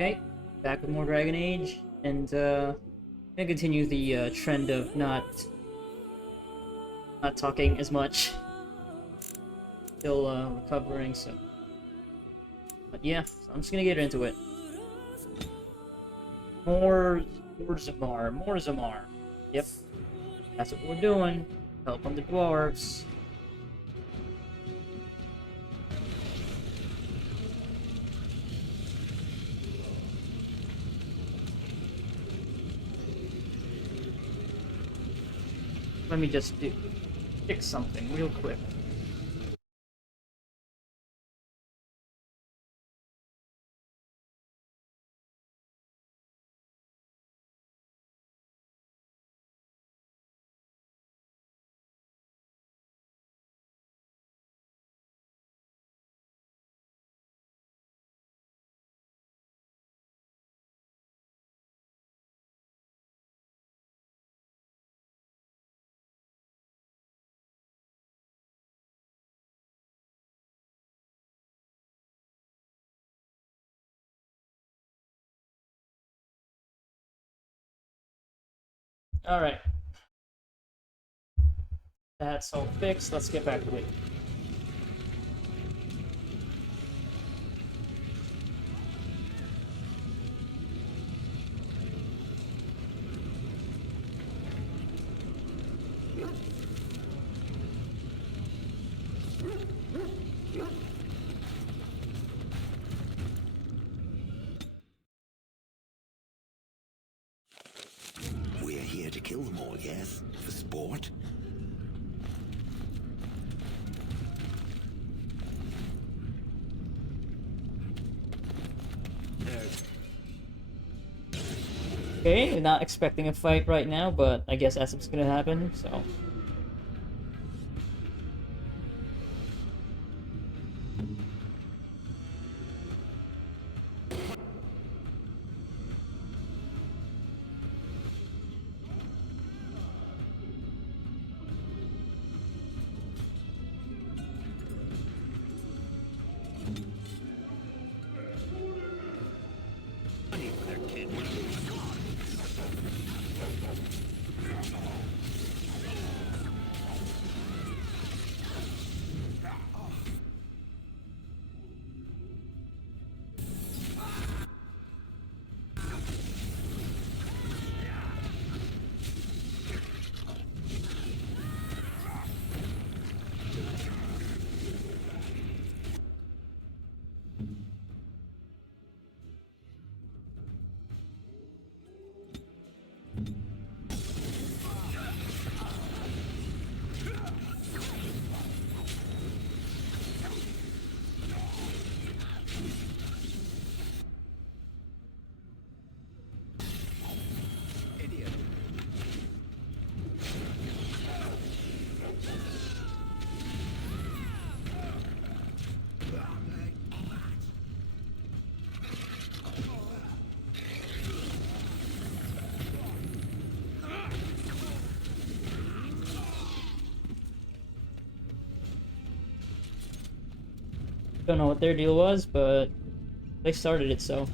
Okay, back with more Dragon Age, and gonna continue the trend of not talking as much. Still recovering, so. But yeah, so I'm just gonna get into it. More Orzammar. Yep, that's what we're doing. Help on the dwarves. Let me just fix something real quick. Alright, that's all fixed. Let's get back to it. We're here to kill them all, yes? For sport? Okay, not expecting a fight right now, but I guess that's what's gonna happen, so. Money for their kid. Idiot. Don't know what their deal was, but they started it, so.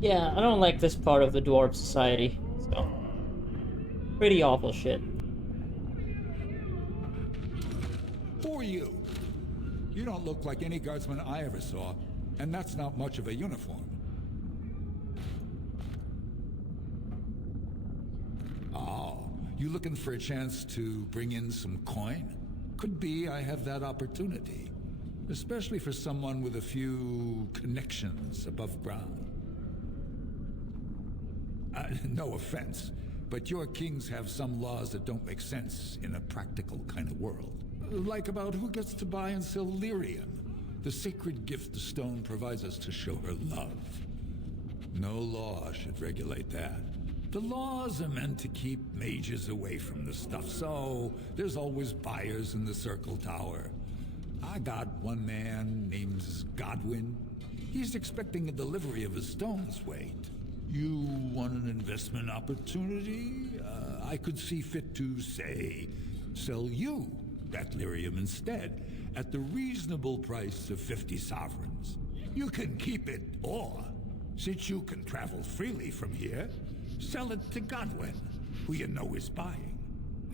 Yeah, I don't like this part of the dwarf society, so. Pretty awful shit. Who are you? You don't look like any guardsman I ever saw, and that's not much of a uniform. Oh, you looking for a chance to bring in some coin? Could be I have that opportunity. Especially for someone with a few connections above ground. No offense, but your kings have some laws that don't make sense in a practical kind of world. Like about who gets to buy and sell lyrium, the sacred gift the stone provides us to show her love. No law should regulate that. The laws are meant to keep mages away from the stuff, so there's always buyers in the Circle Tower. I got one man named Godwin. He's expecting a delivery of his stones, wait. You want an investment opportunity? I could see fit to, say, sell you that lyrium instead, at the reasonable price of 50 sovereigns. You can keep it, or, since you can travel freely from here, sell it to Godwin, who you know is buying.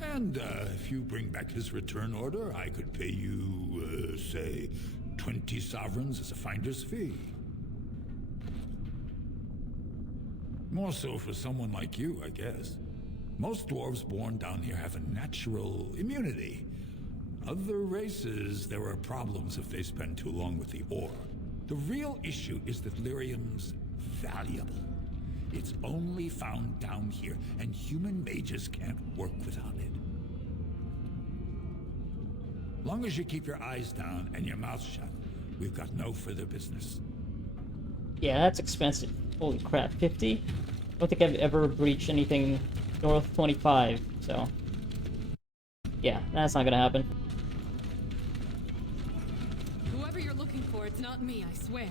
And if you bring back his return order, I could pay you, say, 20 sovereigns as a finder's fee. More so for someone like you, I guess. Most dwarves born down here have a natural immunity. Other races, there are problems if they spend too long with the ore. The real issue is that lyrium's valuable. It's only found down here, and human mages can't work without it. Long as you keep your eyes down and your mouth shut, we've got no further business. Yeah, that's expensive. Holy crap, 50? I don't think I've ever breached anything north of 25, so... yeah, that's not gonna happen. Whoever you're looking for, it's not me, I swear.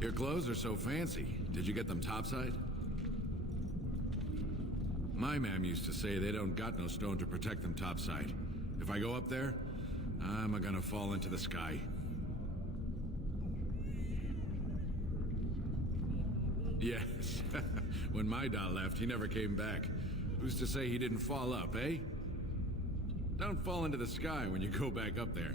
Your clothes are so fancy. Did you get them topside? My ma'am used to say they don't got no stone to protect them topside. If I go up there, I'm gonna fall into the sky. Yes. When my doll left, he never came back. Who's to say he didn't fall up, eh? Don't fall into the sky when you go back up there.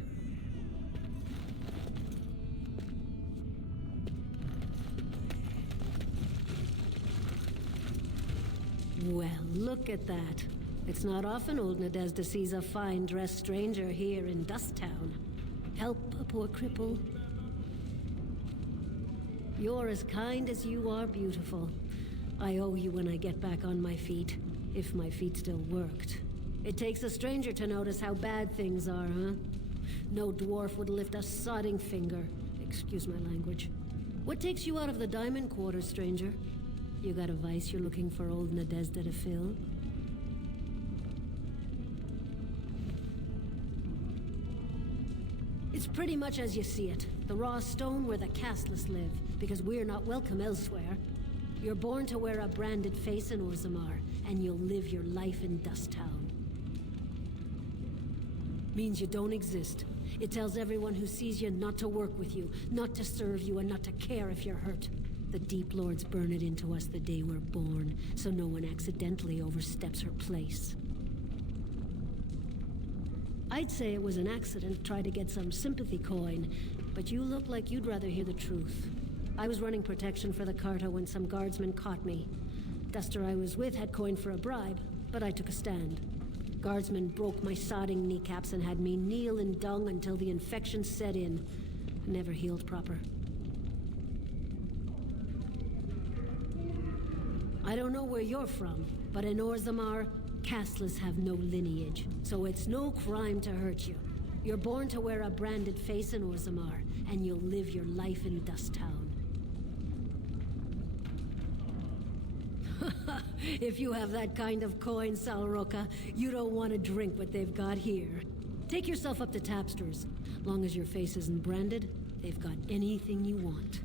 Well, look at that. It's not often old Nadezda sees a fine-dressed stranger here in Dust Town. Help a poor cripple. You're as kind as you are beautiful. I owe you when I get back on my feet, if my feet still worked. It takes a stranger to notice how bad things are, huh? No dwarf would lift a sodding finger. Excuse my language. What takes you out of the Diamond Quarter, stranger? You got a vice you're looking for old Nadezda to fill? It's pretty much as you see it. The raw stone where the casteless live, because we're not welcome elsewhere. You're born to wear a branded face in Orzammar, and you'll live your life in Dust Town. Means you don't exist. It tells everyone who sees you not to work with you, not to serve you, and not to care if you're hurt. The Deep Lords burn it into us the day we're born, so no one accidentally oversteps her place. I'd say it was an accident to try to get some sympathy coin, but you look like you'd rather hear the truth. I was running protection for the Carta when some guardsmen caught me. Duster I was with had coin for a bribe, but I took a stand. Guardsmen broke my sodding kneecaps and had me kneel in dung until the infection set in. Never healed proper. I don't know where you're from, but in Orzammar, casteless have no lineage, so it's no crime to hurt you. You're born to wear a branded face in Orzammar, and you'll live your life in Dust Town. If you have that kind of coin, Salroka, you don't want to drink what they've got here. Take yourself up to Tapster's. Long as your face isn't branded, they've got anything you want.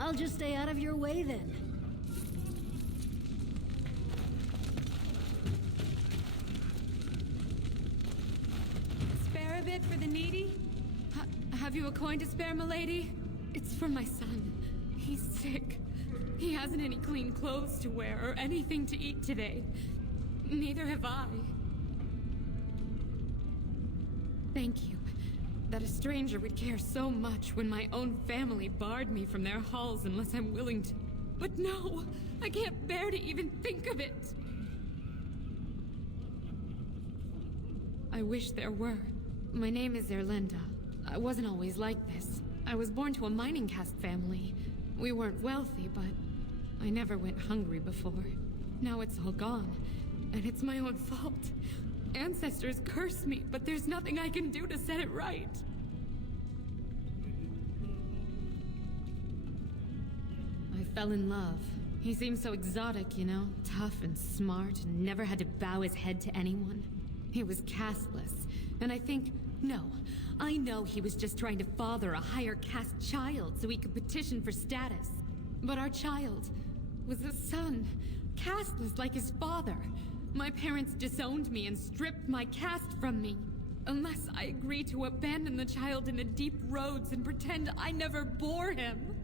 I'll just stay out of your way then. Spare a bit for the needy? Have you a coin to spare, milady? It's for my son. He's sick. He hasn't any clean clothes to wear or anything to eat today. Neither have I. Thank you. That a stranger would care so much when my own family barred me from their halls unless I'm willing to. But no! I can't bear to even think of it! I wish there were. My name is Erlinda. I wasn't always like this. I was born to a mining caste family. We weren't wealthy, but I never went hungry before. Now it's all gone, and it's my own fault. Ancestors curse me, but there's nothing I can do to set it right. I fell in love. He seemed so exotic, you know? Tough and smart, and never had to bow his head to anyone. He was casteless, and I know he was just trying to father a higher caste child so he could petition for status. But our child was a son, casteless like his father. My parents disowned me and stripped my caste from me. Unless I agree to abandon the child in the deep roads and pretend I never bore him.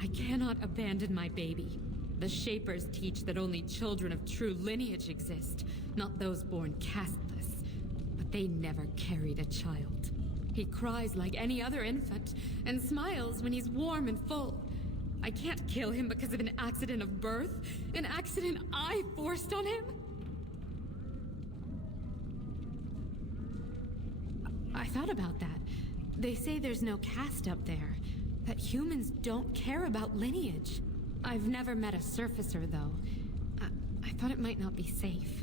I cannot abandon my baby. The Shapers teach that only children of true lineage exist, not those born casteless. But they never carried a child. He cries like any other infant, and smiles when he's warm and full. I can't kill him because of an accident of birth, an accident I forced on him. I thought about that. They say there's no caste up there, that humans don't care about lineage. I've never met a surfacer, though. I thought it might not be safe.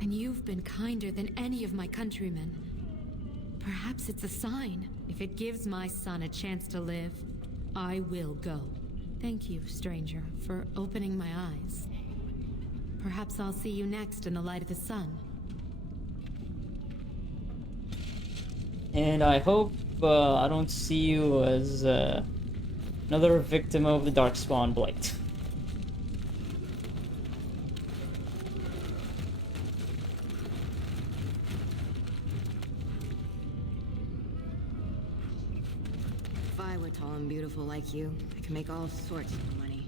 And you've been kinder than any of my countrymen. Perhaps it's a sign. If it gives my son a chance to live, I will go. Thank you, stranger, for opening my eyes. Perhaps I'll see you next in the light of the sun. And I hope I don't see you as another victim of the Darkspawn Blight. If I were tall and beautiful like you, I could make all sorts of money.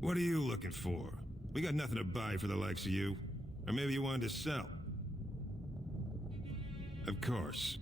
What are you looking for? We got nothing to buy for the likes of you. Or maybe you wanted to sell. Of course.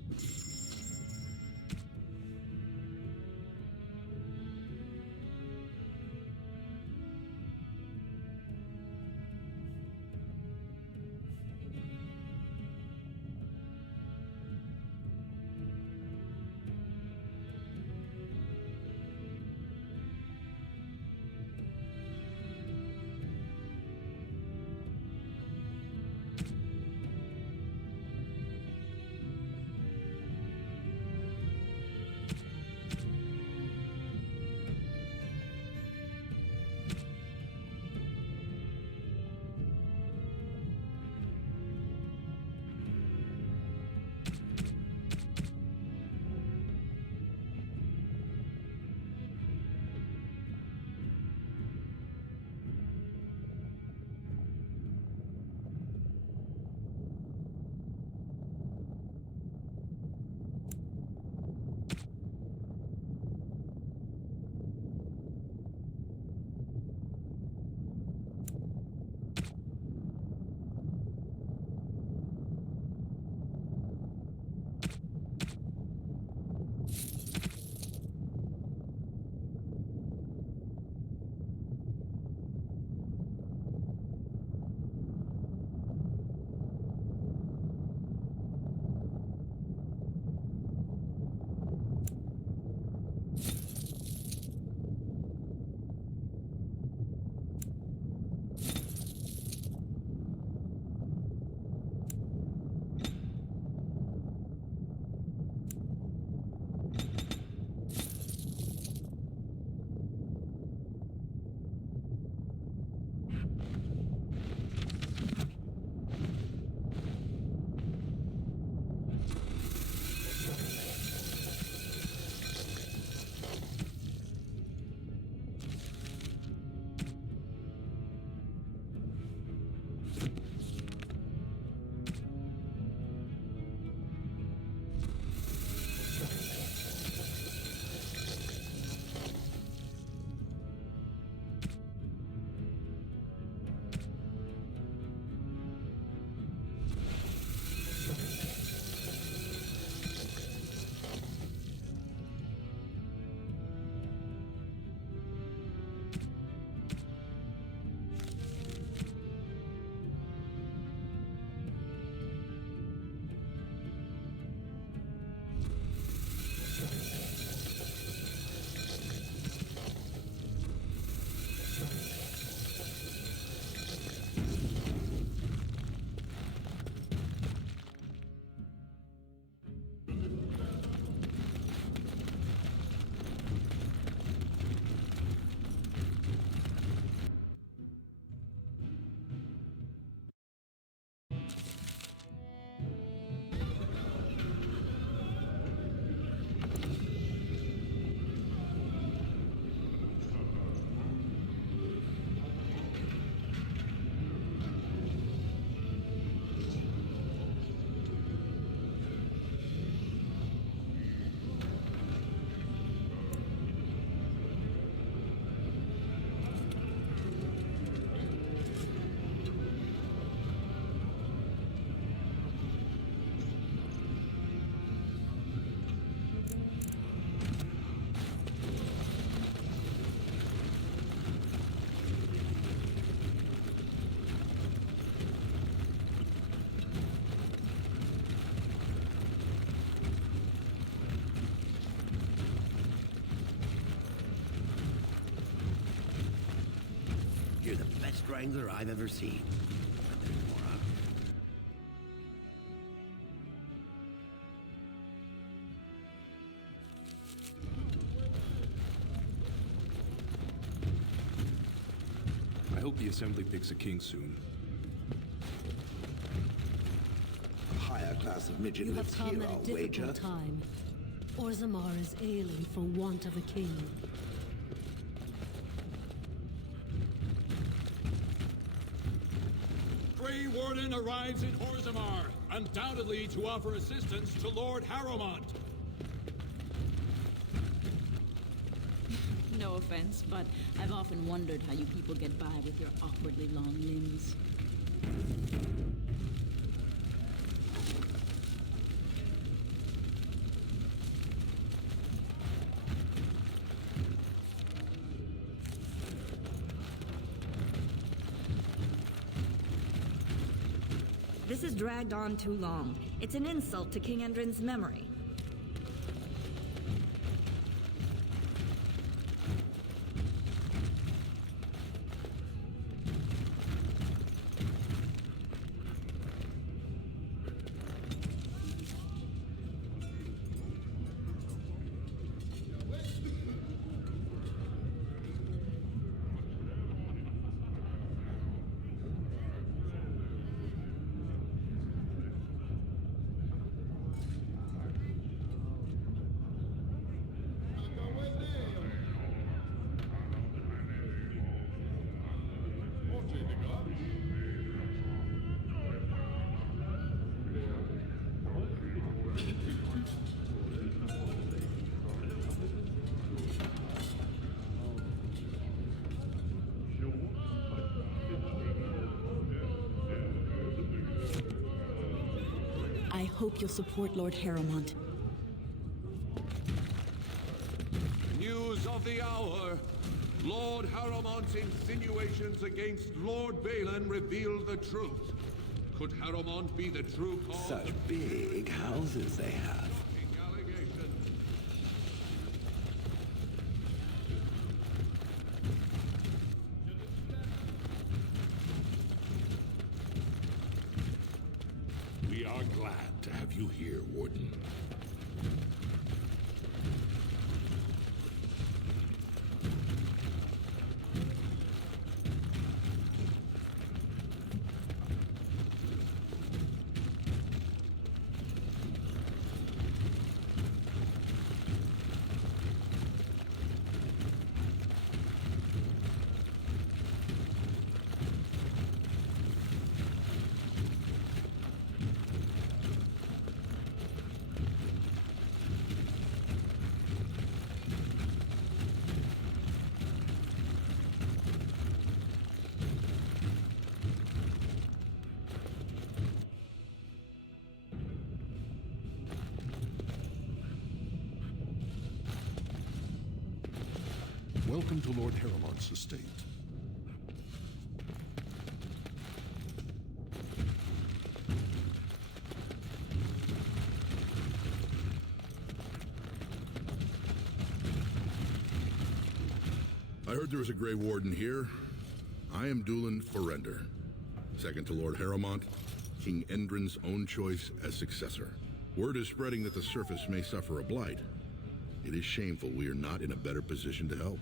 strangler I've ever seen. But there's more out I hope the Assembly picks a king soon. there. A higher class of midget You have lives come here, at a I'll wager. difficult time. Orzammar is ailing for want of a king. Grey Warden arrives in Orzammar, undoubtedly to offer assistance to Lord Harrowmont. No offense, but I've often wondered how you people get by with your awkwardly long limbs. This has dragged on too long. It's an insult to King Endrin's memory. I hope you'll support Lord Harrowmont. News of the hour. Lord Harrowmont's insinuations against Lord Balin reveal the truth. Could Harrowmont be the true cause Such of big houses they have. allegations? We are glad to have you here, Warden. Welcome to Lord Harrowmont's estate. I heard there was a Grey Warden here. I am Doolan Forrender, second to Lord Harrowmont, King Endrin's own choice as successor. Word is spreading that the surface may suffer a blight. It is shameful we are not in a better position to help.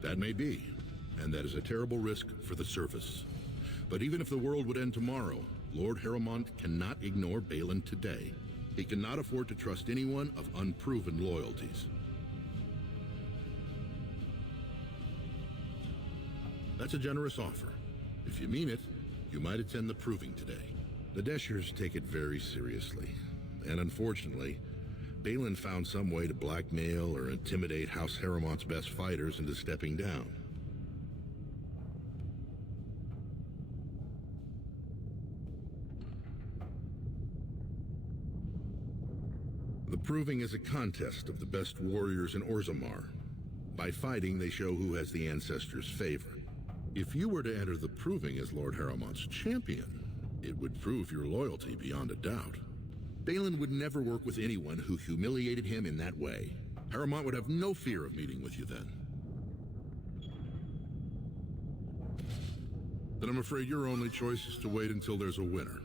That may be, and that is a terrible risk for the surface. But even if the world would end tomorrow, Lord Harrowmont cannot ignore Balin today. He cannot afford to trust anyone of unproven loyalties. That's a generous offer. If you mean it, you might attend the proving today. The Deshers take it very seriously. And unfortunately, Balin found some way to blackmail or intimidate House Harrowmont's best fighters into stepping down. The proving is a contest of the best warriors in Orzammar. By fighting, they show who has the ancestors' favor. If you were to enter the proving as Lord Harrowmont's champion, it would prove your loyalty beyond a doubt. Balin would never work with anyone who humiliated him in that way. Harrowmont would have no fear of meeting with you then. Then I'm afraid your only choice is to wait until there's a winner.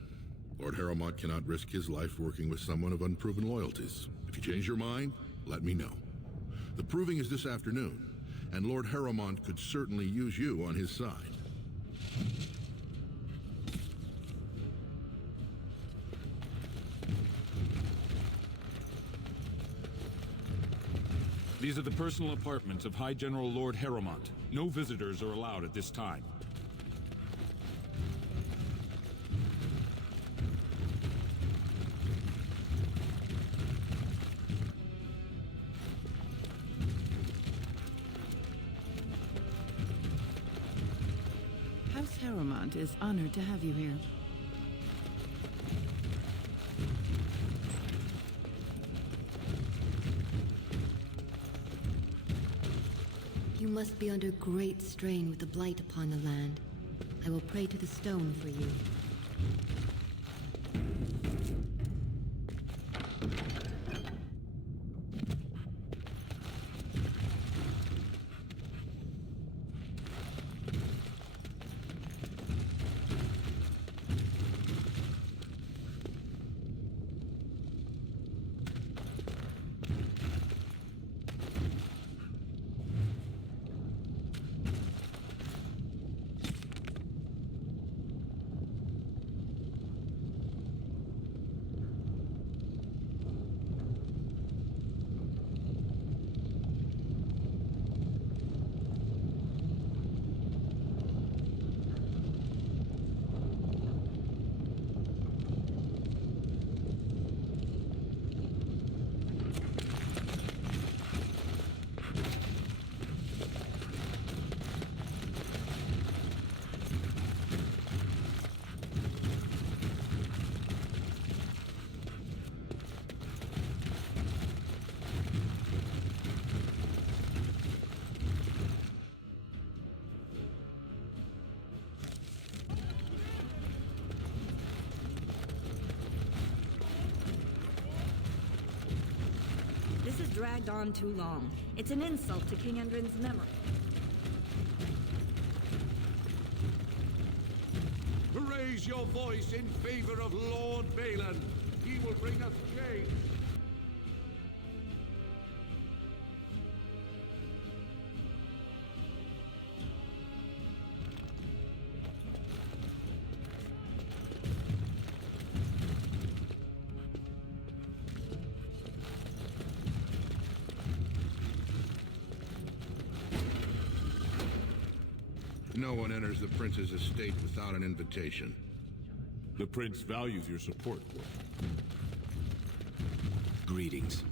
Lord Harrowmont cannot risk his life working with someone of unproven loyalties. If you change your mind, let me know. The proving is this afternoon, and Lord Harrowmont could certainly use you on his side. These are the personal apartments of High General Lord Harrowmont. No visitors are allowed at this time. House Harrowmont is honored to have you here. You must be under great strain with the blight upon the land. I will pray to the stone for you. This has dragged on too long. It's an insult to King Endrin's memory. Raise your voice in favor of Lord Balin. He will bring us change. No one enters the prince's estate without an invitation. The prince values your support. Greetings.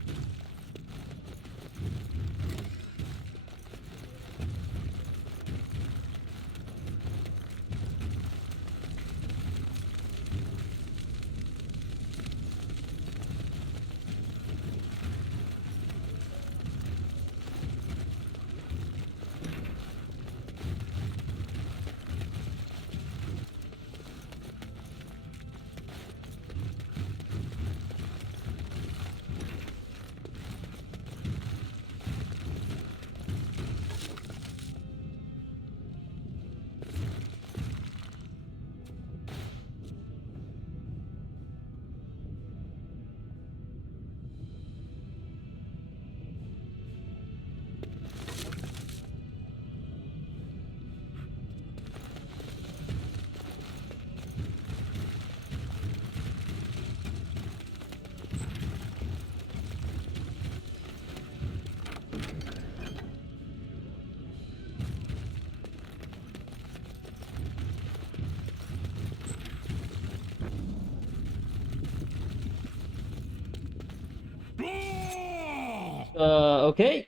Okay.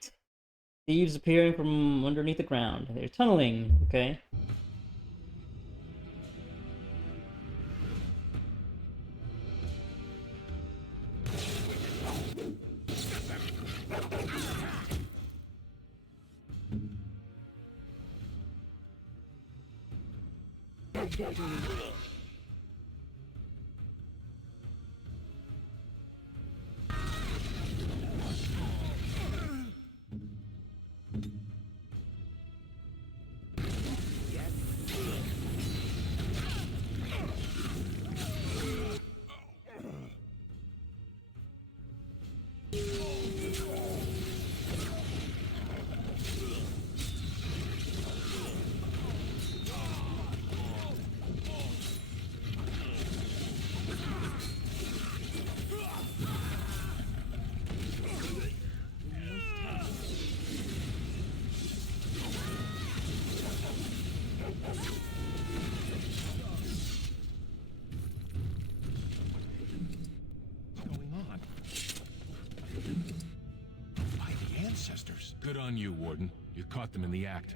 Thieves appearing from underneath the ground. They're tunneling, okay. on you, Warden. You caught them in the act.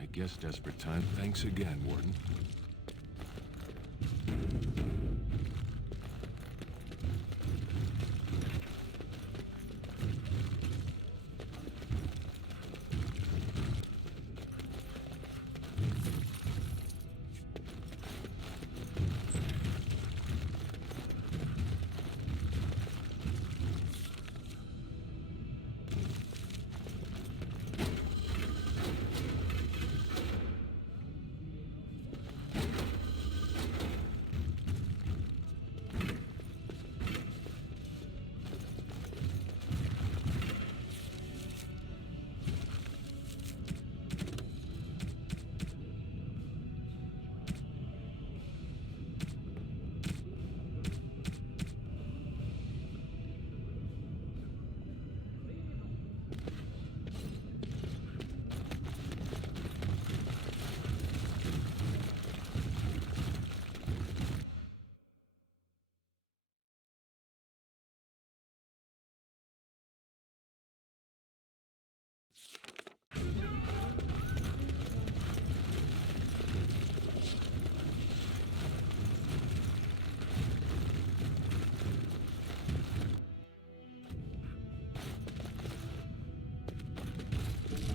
I guess desperate time. Thanks again, Warden.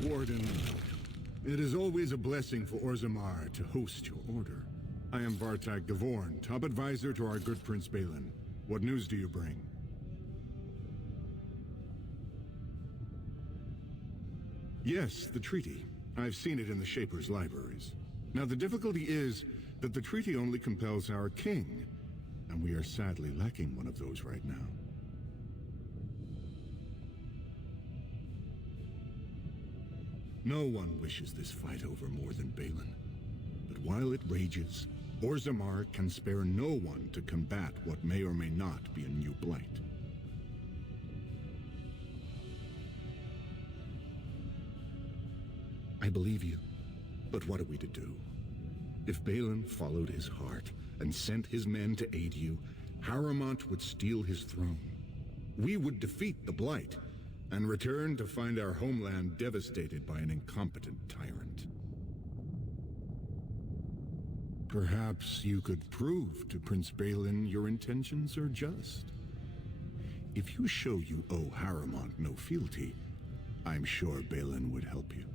Warden, it is always a blessing for Orzammar to host your order. I am Vartag Gavorn, top advisor to our good Prince Balin. What news do you bring? Yes, the treaty. I've seen it in the Shaper's libraries. Now the difficulty is that the treaty only compels our king, and we are sadly lacking one of those right now. No one wishes this fight over more than Balin. But while it rages, Orzammar can spare no one to combat what may or may not be a new blight. I believe you, but what are we to do? If Balin followed his heart and sent his men to aid you, Harrowmont would steal his throne. We would defeat the blight and return to find our homeland devastated by an incompetent tyrant. Perhaps you could prove to Prince Balin your intentions are just. If you show you owe Harrowmont no fealty, I'm sure Balin would help you.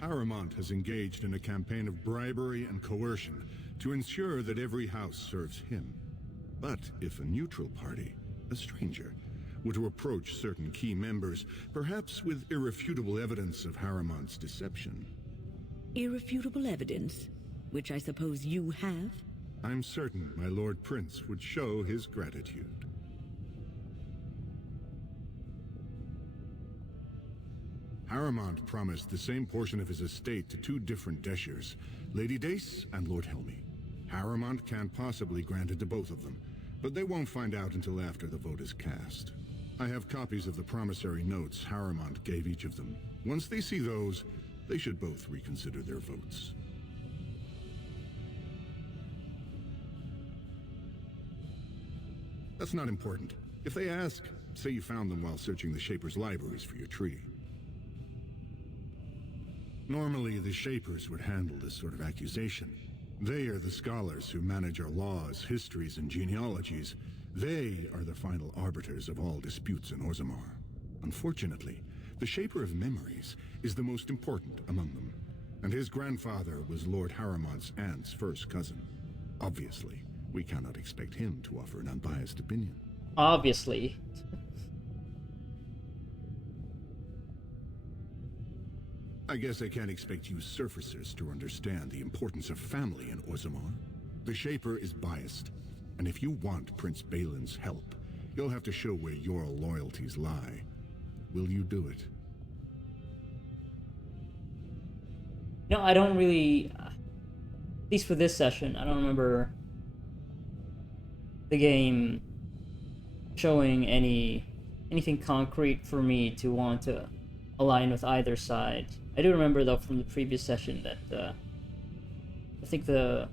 Harrowmont has engaged in a campaign of bribery and coercion to ensure that every house serves him. But if a neutral party, a stranger, were to approach certain key members, perhaps with irrefutable evidence of Harrowmont's deception. Irrefutable evidence? Which I suppose you have? I'm certain my Lord Prince would show his gratitude. Harrowmont promised the same portion of his estate to two different Deshers, Lady Dace and Lord Helmy. Harrowmont can't possibly grant it to both of them, but they won't find out until after the vote is cast. I have copies of the promissory notes Harrowmont gave each of them. Once they see those, they should both reconsider their votes. That's not important. If they ask, say you found them while searching the Shaper's libraries for your treaty. Normally, the Shapers would handle this sort of accusation. They are the scholars who manage our laws, histories, and genealogies. They are the final arbiters of all disputes in Orzammar. Unfortunately, the Shaper of Memories is the most important among them, and his grandfather was Lord Harrowmont's aunt's first cousin. Obviously, we cannot expect him to offer an unbiased opinion. Obviously. I guess I can't expect you surfacers to understand the importance of family in Orzammar. The Shaper is biased, and if you want Prince Balin's help, you'll have to show where your loyalties lie. Will you do it? No, I don't really... At least for this session, I don't remember the game showing anything concrete for me to want to align with either side. I do remember, though, from the previous session that I think the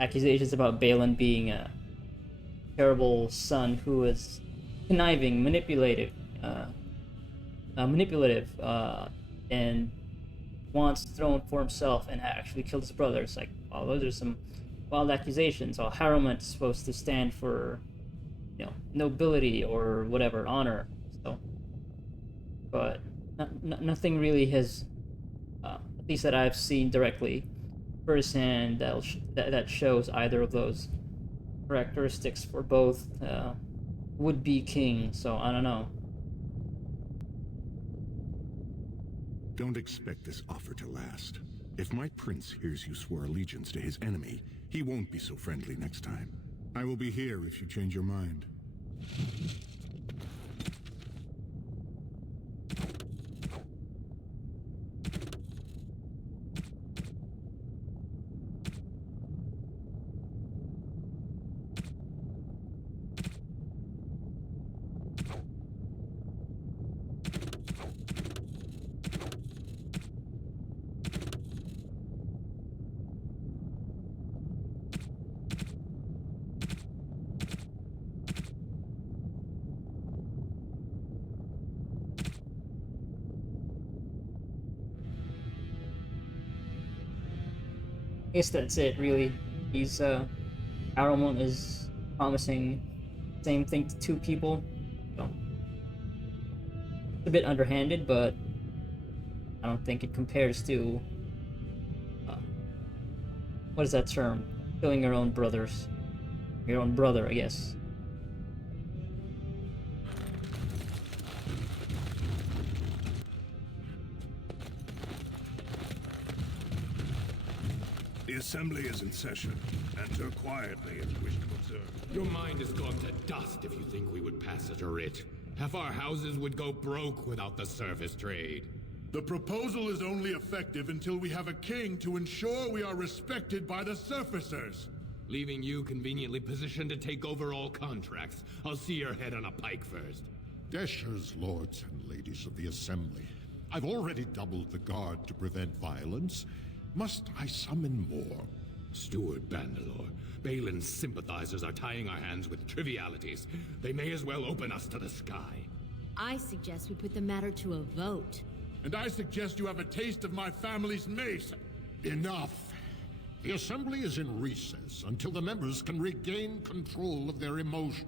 accusations about Balin being a terrible son who was conniving, manipulative, and wants the throne for himself and actually killed his brother. It's like, well, those are some wild accusations. Oh, Harrowmont's supposed to stand for, nobility or whatever, honor. So, but nothing really has, at least that I've seen directly, firsthand, that shows either of those characteristics for both would-be king. So I don't know. Don't expect this offer to last. If my prince hears you swore allegiance to his enemy, he won't be so friendly next time. I will be here if you change your mind. I guess that's it, really. He's, Harrowmont is promising the same thing to two people. So, it's a bit underhanded, but I don't think it compares to, what is that term? Killing your own brothers. Your own brother, I guess. The assembly is in session. Enter quietly if you wish to observe. Your mind is gone to dust if you think we would pass such a writ. Half our houses would go broke without the service trade. The proposal is only effective until we have a king to ensure we are respected by the surfacers. Leaving you conveniently positioned to take over all contracts. I'll see your head on a pike first. Deshers, lords and ladies of the assembly. I've already doubled the guard to prevent violence. Must I summon more? Steward Bandalore, Balin's sympathizers are tying our hands with trivialities. They may as well open us to the sky. I suggest we put the matter to a vote. And I suggest you have a taste of my family's mace. Enough. The assembly is in recess until the members can regain control of their emotions.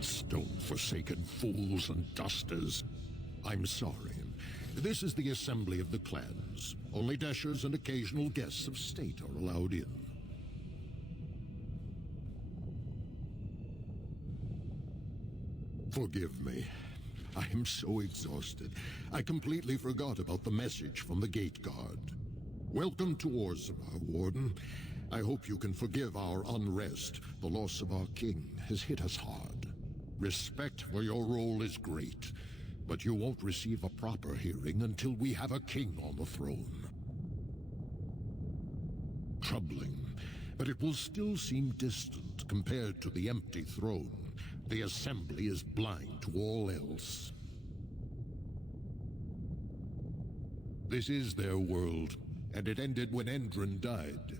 Stone-forsaken fools and dusters. I'm sorry. This is the assembly of the clans. Only dashers and occasional guests of state are allowed in. Forgive me. I am so exhausted. I completely forgot about the message from the gate guard. Welcome to Orzammar, Warden. I hope you can forgive our unrest. The loss of our king has hit us hard. Respect for your role is great, but you won't receive a proper hearing until we have a king on the throne. Troubling, but it will still seem distant compared to the empty throne. The assembly is blind to all else. This is their world, and it ended when Endron died.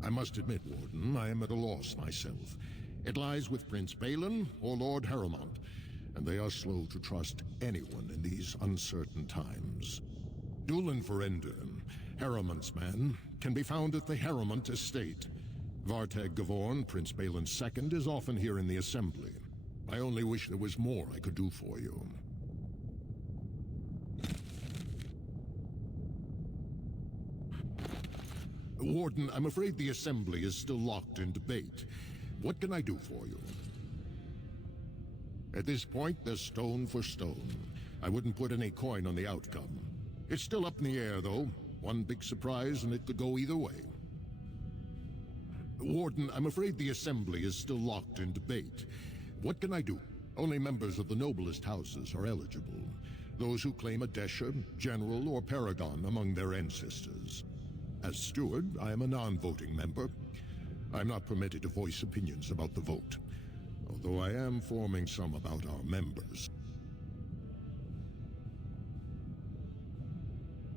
I must admit, Warden, I am at a loss myself. It lies with Prince Balin or Lord Harrowmont, and they are slow to trust anyone in these uncertain times. Dulin Ferender, Harrowmont's man, can be found at the Harrowmont estate. Vartag Gavorn, Prince Balin's second, is often here in the Assembly. I only wish there was more I could do for you. Warden, I'm afraid the Assembly is still locked in debate. What can I do for you? At this point, there's stone for stone. I wouldn't put any coin on the outcome. It's still up in the air, though. One big surprise, and it could go either way. Warden, I'm afraid the Assembly is still locked in debate. What can I do? Only members of the noblest houses are eligible. Those who claim a Desha, General, or Paragon among their ancestors. As steward, I am a non-voting member. I'm not permitted to voice opinions about the vote, although I am forming some about our members.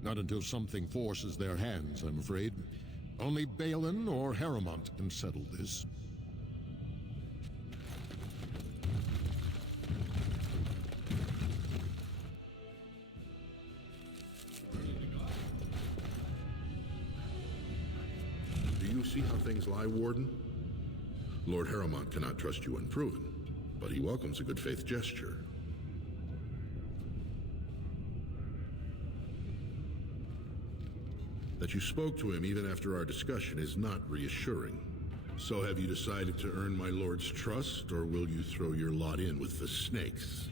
Not until something forces their hands, I'm afraid. Only Balin or Harrowmont can settle this. Do you see how things lie, Warden? Lord Harrowmont cannot trust you unproven, but he welcomes a good faith gesture. That you spoke to him even after our discussion is not reassuring. So have you decided to earn my lord's trust, or will you throw your lot in with the snakes?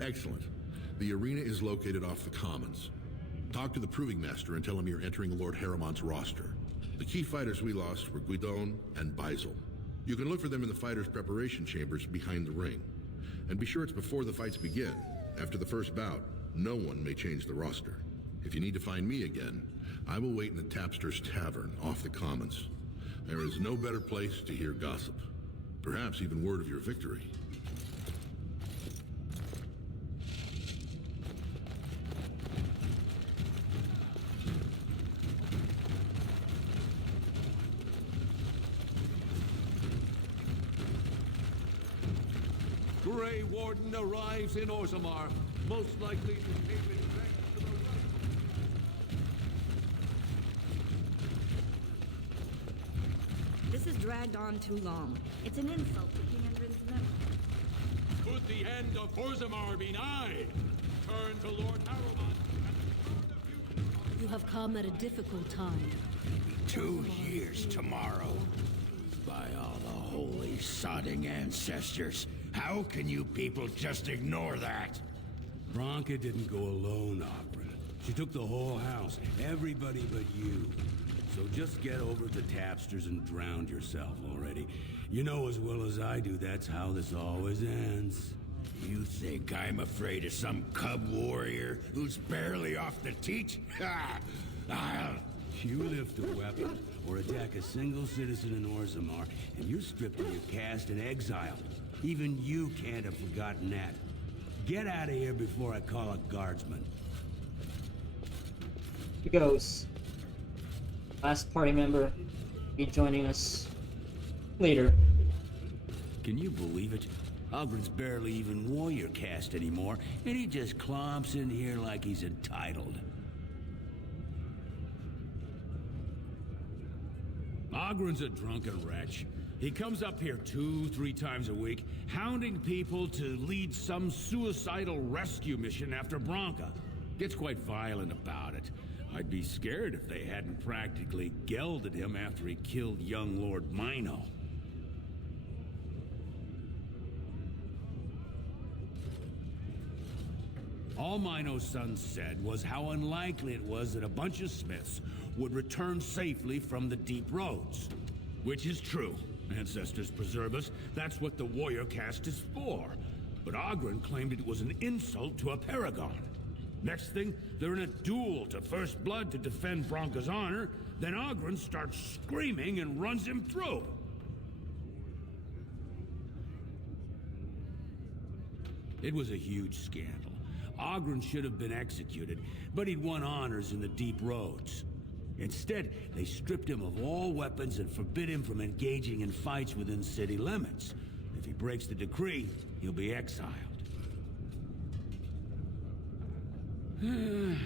Excellent. The arena is located off the Commons. Talk to the Proving Master and tell him you're entering Lord Harrowmont's roster. The key fighters we lost were Guidon and Beisel. You can look for them in the fighters' preparation chambers behind the ring. And be sure it's before the fights begin. After the first bout, no one may change the roster. If you need to find me again, I will wait in the Tapster's Tavern off the Commons. There is no better place to hear gossip. Perhaps even word of your victory. Grey Warden arrives in Orzammar, most likely to pay respect to the right. This has dragged on too long. It's an insult to King Endrin's memory. Could the end of Orzammar be nigh? Turn to Lord Harrowmont and You have come at a difficult time. 2 years tomorrow. By all the holy sodding ancestors, how can you people just ignore that? Branka didn't go alone, Opera. She took the whole house, everybody but you. So just get over to Tapsters and drown yourself already. You know as well as I do that's how this always ends. You think I'm afraid of some cub warrior who's barely off the teat? Ha! You lift a weapon or attack a single citizen in Orzammar, and you're stripped of your caste and exiled. Even you can't have forgotten that. Get out of here before I call a guardsman. Here goes. Last party member be joining us later. Can you believe it? Ogren's barely even warrior caste anymore, and he just clomps in here like he's entitled. Ogren's a drunken wretch. He comes up here 2-3 times a week, hounding people to lead some suicidal rescue mission after Branka. Gets quite violent about it. I'd be scared if they hadn't practically gelded him after he killed young Lord Mino. All Mino's son said was how unlikely it was that a bunch of Smiths would return safely from the deep roads. Which is true. Ancestors preserve us. That's what the warrior caste is for. But Ogren claimed it was an insult to a paragon. Next thing, they're in a duel to first blood to defend Branka's honor. Then Ogren starts screaming and runs him through. It was a huge scandal. Ogren should have been executed, but he'd won honors in the deep roads. Instead, they stripped him of all weapons and forbid him from engaging in fights within city limits. They If he breaks the decree, he'll be exiled.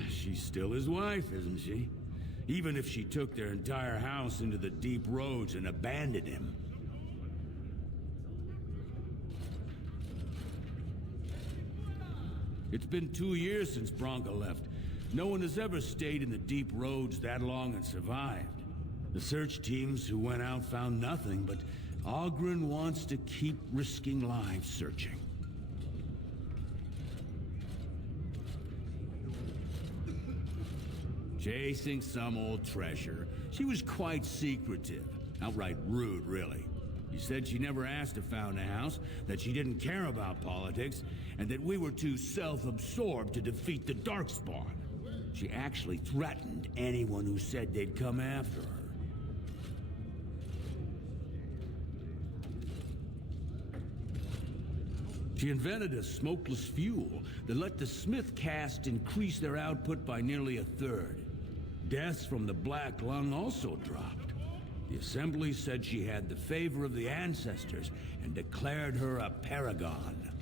She's still his wife, isn't she? Even if she took their entire house into the deep roads and abandoned him. It's been 2 years since Branka left. No one has ever stayed in the deep roads that long and survived. The search teams who went out found nothing, but Oghren wants to keep risking lives searching. Chasing some old treasure. She was quite secretive. Outright rude, really. She said she never asked to found a house, that she didn't care about politics, and that we were too self-absorbed to defeat the Darkspawn. She actually threatened anyone who said they'd come after her. She invented a smokeless fuel that let the Smith caste increase their output by nearly 1/3. Deaths from the Black Lung also dropped. The Assembly said she had the favor of the ancestors and declared her a paragon.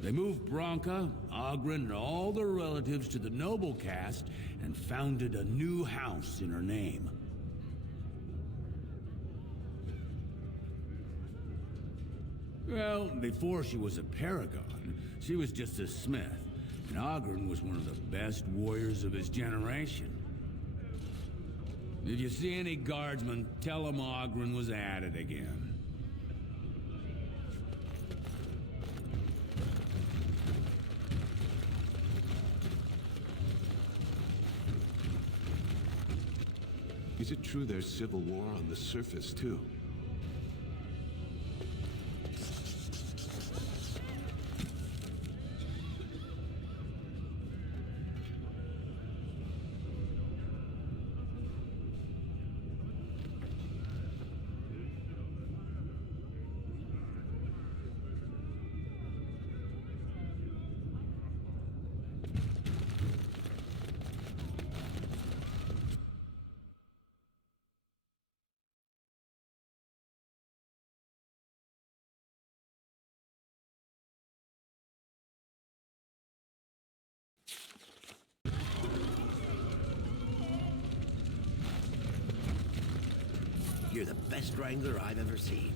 They moved Branka, Oghren, and all their relatives to the noble caste and founded a new house in her name. Well, before she was a paragon, she was just a smith, and Oghren was one of the best warriors of his generation. If you see any guardsmen, tell them Oghren was at it again. Is it true there's civil war on the surface, too? You're the best wrangler I've ever seen.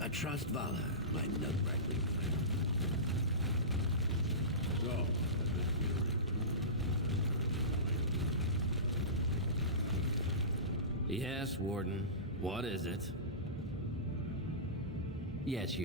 I trust Vala, my nut wrangling friend. Go. Yes, Warden. What is it? Yes, you...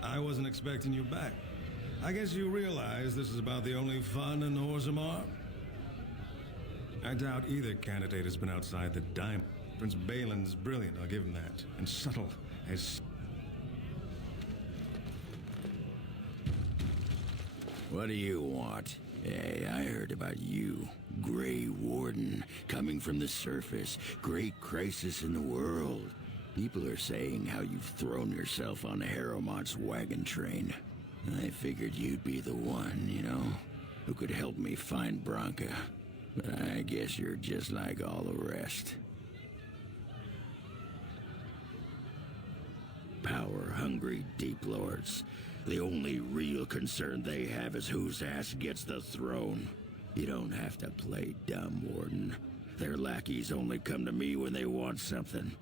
I wasn't expecting you back. I guess you realize this is about the only fun in Orzammar? I doubt either candidate has been outside the diamond. Prince Balin's brilliant, I'll give him that. And subtle as... What do you want? Hey, I heard about you. Grey Warden, coming from the surface. Great crisis in the world. People are saying how you've thrown yourself on Harrowmont's wagon train. I figured you'd be the one, you know, who could help me find Branka. But I guess you're just like all the rest. Power-hungry Deep Lords. The only real concern they have is whose ass gets the throne. You don't have to play dumb, Warden. Their lackeys only come to me when they want something.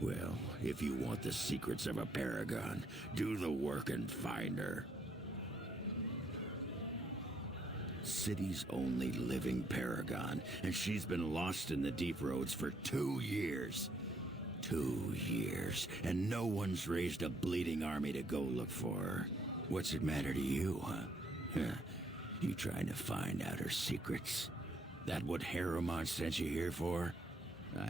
Well, if you want the secrets of a paragon, do the work and find her. City's only living paragon, and she's been lost in the deep roads for 2 years. 2 years, and no one's raised a bleeding army to go look for her. What's it matter to you, huh? You trying to find out her secrets? That what Harrowmont sent you here for?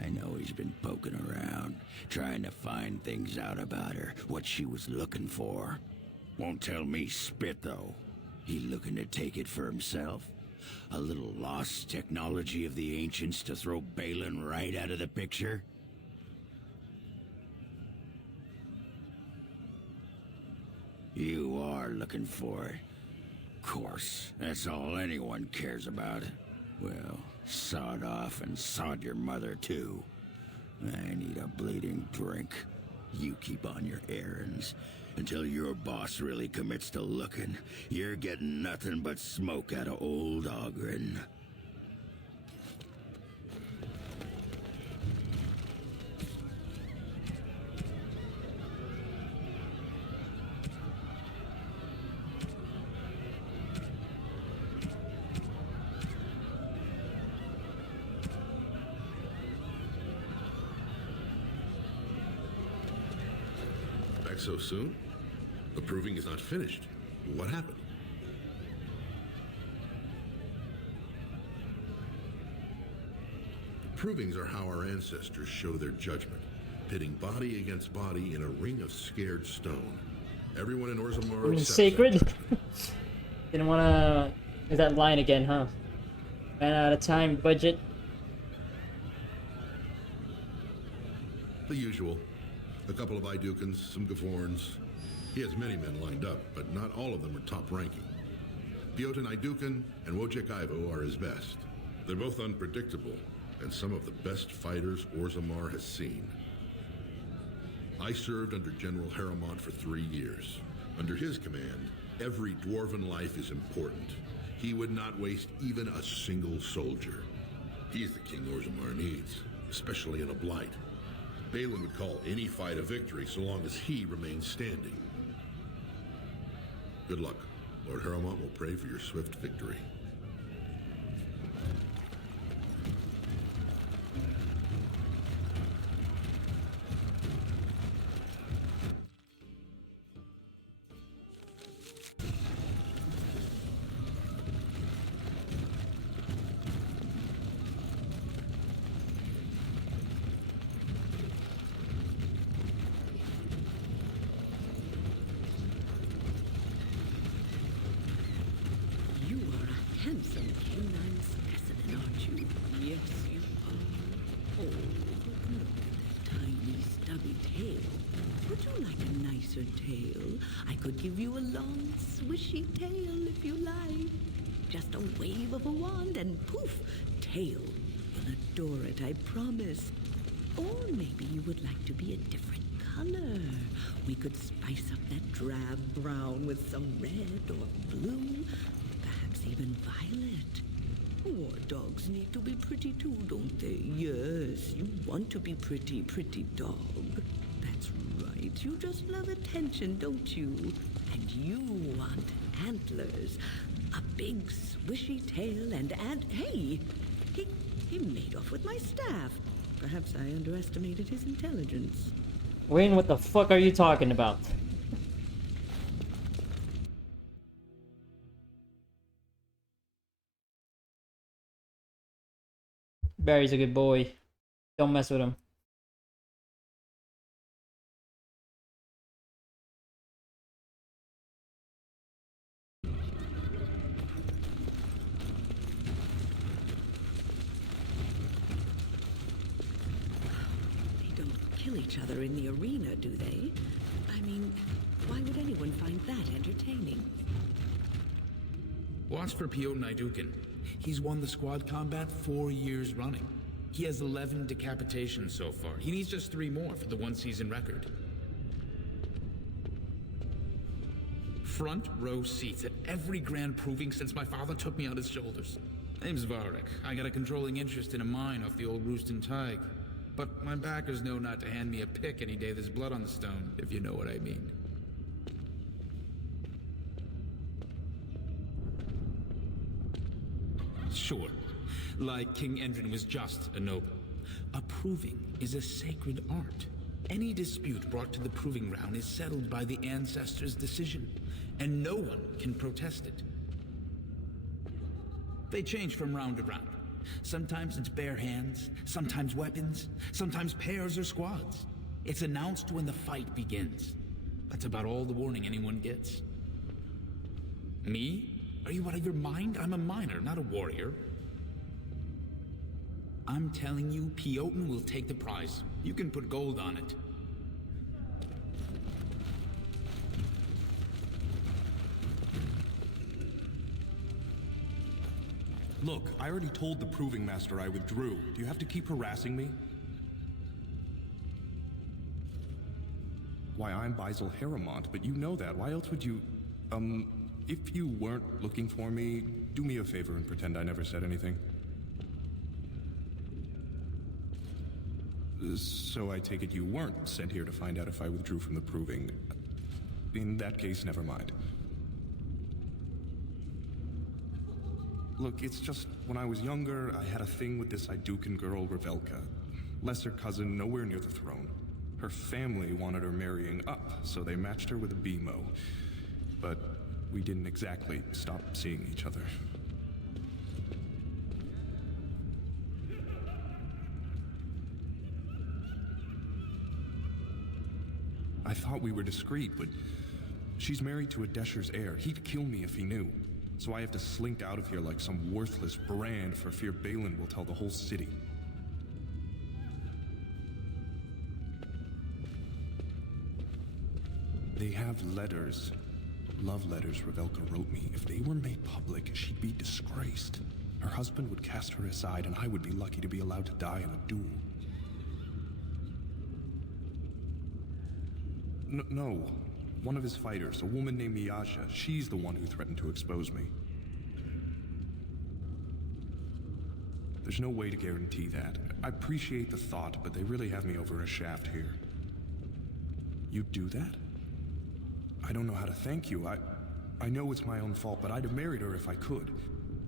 I know he's been poking around, trying to find things out about her, what she was looking for. Won't tell me spit, though. He looking to take it for himself? A little lost technology of the ancients to throw Balin right out of the picture? You are looking for it. Of course, that's all anyone cares about. Well, sod off and sod your mother, too. I need a bleeding drink. You keep on your errands. Until your boss really commits to looking, you're getting nothing but smoke out of old Ogren. Back so soon? The proving is not finished. What happened? Provings are how our ancestors show their judgment, pitting body against body in a ring of scared stone. Everyone in Orzammar accepts sacred? that. Didn't wanna do that line again, huh? Ran out of time, budget. The usual. A couple of Idukans, some Gavorns. He has many men lined up, but not all of them are top-ranking. Bjotn Idukan and Wojciech Ivo are his best. They're both unpredictable, and some of the best fighters Orzammar has seen. I served under General Harrowmont for 3 years. Under his command, every dwarven life is important. He would not waste even a single soldier. He's the king Orzammar needs, especially in a blight. Balin would call any fight a victory so long as he remains standing. Good luck. Lord Harrowmont will pray for your swift victory. Handsome canine specimen, aren't you? Yes, you are. Oh, but look at that tiny stubby tail. Would you like a nicer tail? I could give you a long, swishy tail if you like. Just a wave of a wand and poof, tail. You'll adore it, I promise. Or maybe you would like to be a different color. We could spice up that drab brown with some red or blue. Even violet. War dogs need to be pretty too, don't they? Yes, you want to be pretty, pretty dog. That's right. You just love attention, don't you? And you want antlers. A big swishy tail and hey! He made off with my staff. Perhaps I underestimated his intelligence. Wayne, what the fuck are you talking about? Barry's a good boy. Don't mess with him. They don't kill each other in the arena, do they? I mean, why would anyone find that entertaining? Watch for Bjotn Idukan. He's won the squad combat 4 years running. He has 11 decapitations so far. He needs just 3 more for the one-season record. Front row seats at every grand proving since my father took me on his shoulders. Name's Varric. I got a controlling interest in a mine off the old Roostin Tig. But my backers know not to hand me a pick any day there's blood on the stone, if you know what I mean. Sure. Like King Endrin was just a noble. A proving is a sacred art. Any dispute brought to the proving ground is settled by the ancestors' decision, and no one can protest it. They change from round to round. Sometimes it's bare hands, sometimes weapons, sometimes pairs or squads. It's announced when the fight begins. That's about all the warning anyone gets. Me? Are you out of your mind? I'm a miner, not a warrior. I'm telling you, Piotin will take the prize. You can put gold on it. Look, I already told the Proving Master I withdrew. Do you have to keep harassing me? Why, I'm Basil Harrimont, but you know that. Why else would you... if you weren't looking for me, do me a favor and pretend I never said anything. So I take it you weren't sent here to find out if I withdrew from the Proving. In that case, never mind. Look, it's just, when I was younger, I had a thing with this Idukan girl, Revelka. Lesser cousin, nowhere near the throne. Her family wanted her marrying up, so they matched her with a BMO. But we didn't exactly stop seeing each other. I thought we were discreet, but she's married to a Desher's heir. He'd kill me if he knew. So I have to slink out of here like some worthless brand for fear Balin will tell the whole city. They have letters. Love letters Revelka wrote me. If they were made public, she'd be disgraced. Her husband would cast her aside, and I would be lucky to be allowed to die in a duel. No. One of his fighters, a woman named Miyasha, she's the one who threatened to expose me. There's no way to guarantee that. I appreciate the thought, but they really have me over a shaft here. You'd do that? I don't know how to thank you. I know it's my own fault, but I'd have married her if I could.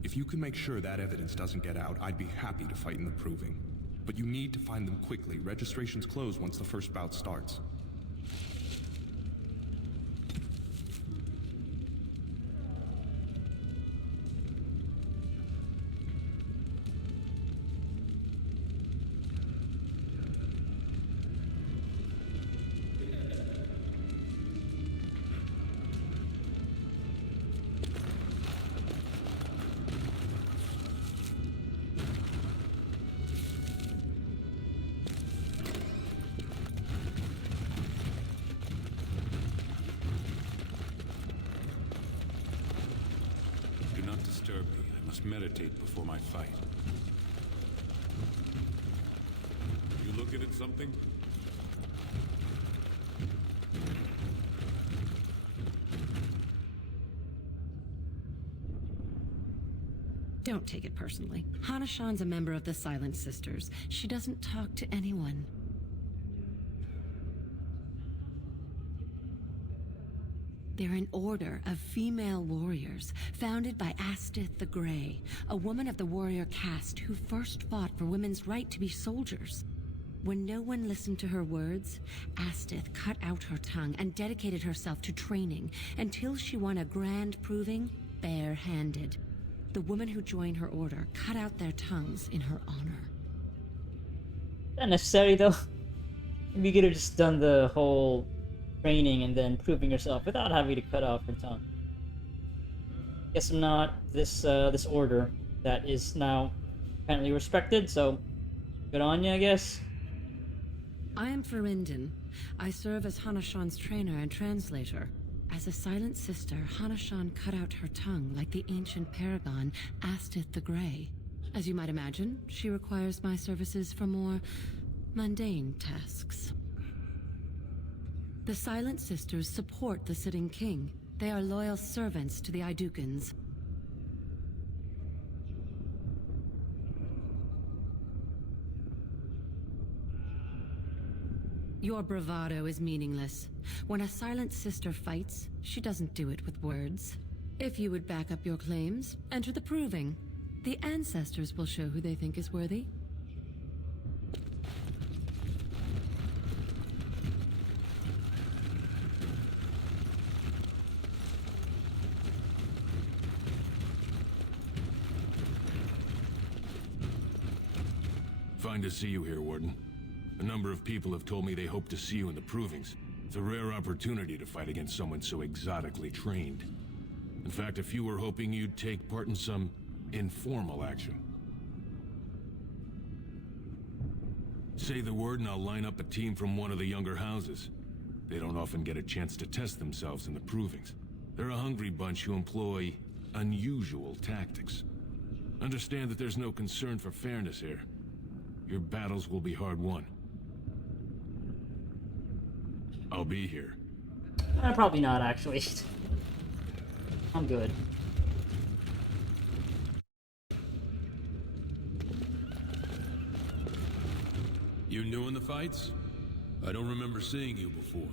If you can make sure that evidence doesn't get out, I'd be happy to fight in the Proving. But you need to find them quickly. Registrations close once the first bout starts. Meditate before my fight. You looking at something? Don't take it personally. Hana-shan's a member of the Silent Sisters. She doesn't talk to anyone. They're an order of female warriors, founded by Astith the Grey, a woman of the warrior caste who first fought for women's right to be soldiers. When no one listened to her words, Astith cut out her tongue and dedicated herself to training until she won a grand proving bare-handed. The women who joined her order cut out their tongues in her honor. Not necessary though. Maybe you could have just done the whole training and then proving yourself without having to cut off your tongue. Guess I'm not this order that is now apparently respected, so good on you, I guess. I am Ferinden. I serve as Hana-shan's trainer and translator. As a Silent Sister, Hana-shan cut out her tongue like the ancient paragon Astith the Grey. As you might imagine, she requires my services for more mundane tasks. The Silent Sisters support the sitting king. They are loyal servants to the Idukans. Your bravado is meaningless. When a Silent Sister fights, she doesn't do it with words. If you would back up your claims, enter the Proving. The ancestors will show who they think is worthy. Fine to see you here, Warden. A number of people have told me they hope to see you in the provings. It's a rare opportunity to fight against someone so exotically trained. In fact, a few were hoping you'd take part in some informal action. Say the word and I'll line up a team from one of the younger houses. They don't often get a chance to test themselves in the provings. They're a hungry bunch who employ unusual tactics. Understand that there's no concern for fairness here. Your battles will be hard won. I'll be here. Probably not, actually. I'm good. You new in the fights? I don't remember seeing you before.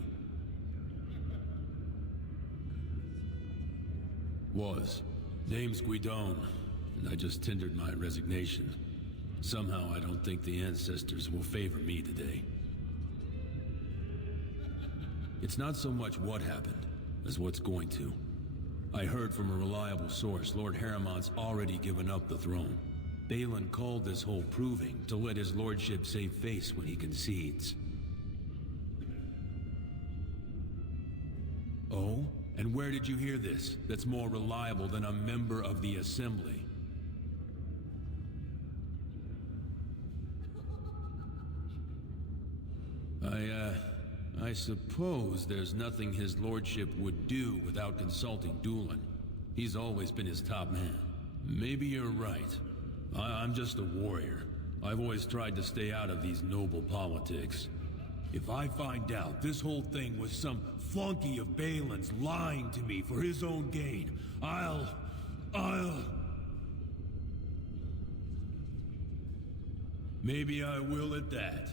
Was. Name's Guidon, and I just tendered my resignation. Somehow I don't think the ancestors will favor me today. It's not so much what happened, as what's going to. I heard from a reliable source Lord Harriman's already given up the throne. Balin called this whole proving to let his lordship save face when he concedes. Oh? And where did you hear this that's more reliable than a member of the Assembly? I suppose there's nothing his lordship would do without consulting Doolin. He's always been his top man. Maybe you're right. I'm just a warrior. I've always tried to stay out of these noble politics. If I find out this whole thing was some flunky of Balin's lying to me for his own gain, I'll... Maybe I will at that.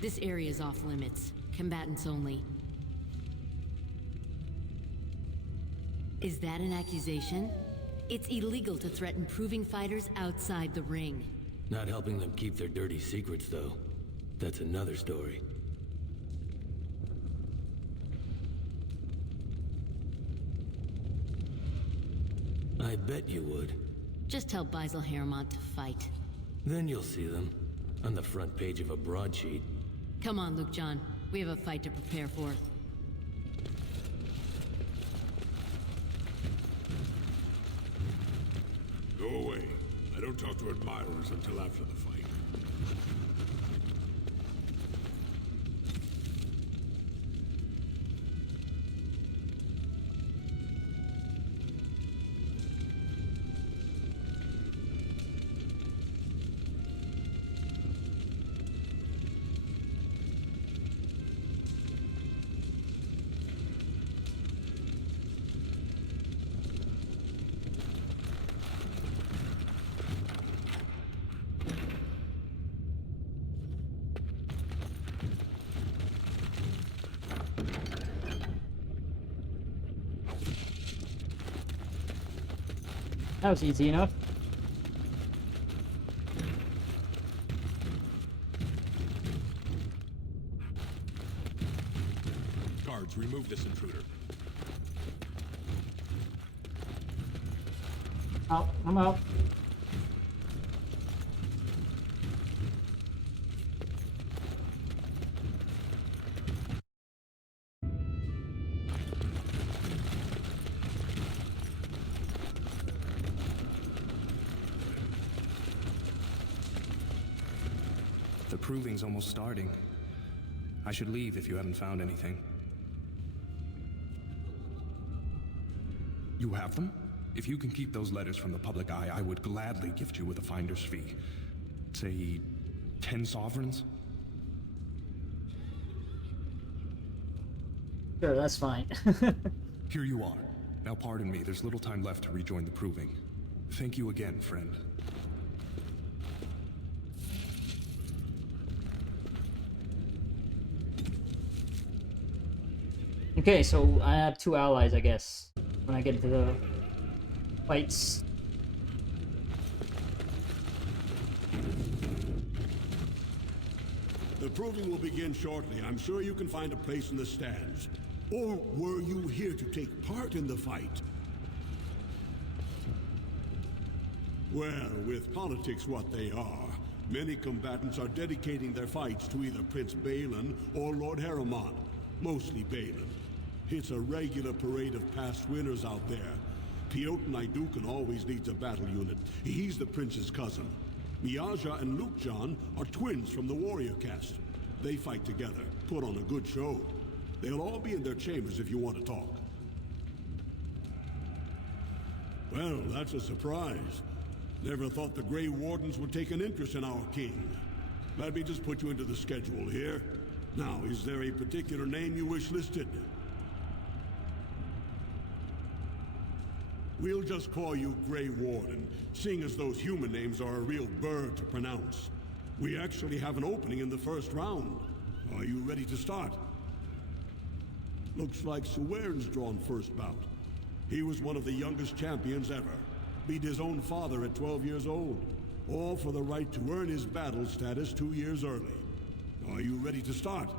This area is off limits. Combatants only. Is that an accusation? It's illegal to threaten proving fighters outside the ring. Not helping them keep their dirty secrets, though. That's another story. I bet you would. Just tell Basil Harrimont to fight. Then you'll see them. On the front page of a broadsheet. Come on, Luke John. We have a fight to prepare for. Go away. I don't talk to admirers until after the fight. That was easy enough. Guards, remove this intruder. Out. I'm out. The proving's almost starting. I should leave if you haven't found anything. You have them? If you can keep those letters from the public eye, I would gladly gift you with a finder's fee. Say, 10 sovereigns? Sure, that's fine. Here you are. Now pardon me, there's little time left to rejoin the proving. Thank you again, friend. Okay, so I have 2 allies, I guess, when I get to the fights. The proving will begin shortly. I'm sure you can find a place in the stands. Or were you here to take part in the fight? Well, with politics what they are, many combatants are dedicating their fights to either Prince Balin or Lord Harrowmont, mostly Balin. It's a regular parade of past winners out there. Piotr Naidukan always leads a battle unit. He's the prince's cousin. Miaja and Lukejan are twins from the warrior caste. They fight together, put on a good show. They'll all be in their chambers if you want to talk. Well, that's a surprise. Never thought the Grey Wardens would take an interest in our king. Let me just put you into the schedule here. Now, is there a particular name you wish listed? We'll just call you Grey Warden, seeing as those human names are a real burr to pronounce. We actually have an opening in the first round. Are you ready to start? Looks like Suwern's drawn first bout. He was one of the youngest champions ever. Beat his own father at 12 years old. All for the right to earn his battle status 2 years early. Are you ready to start?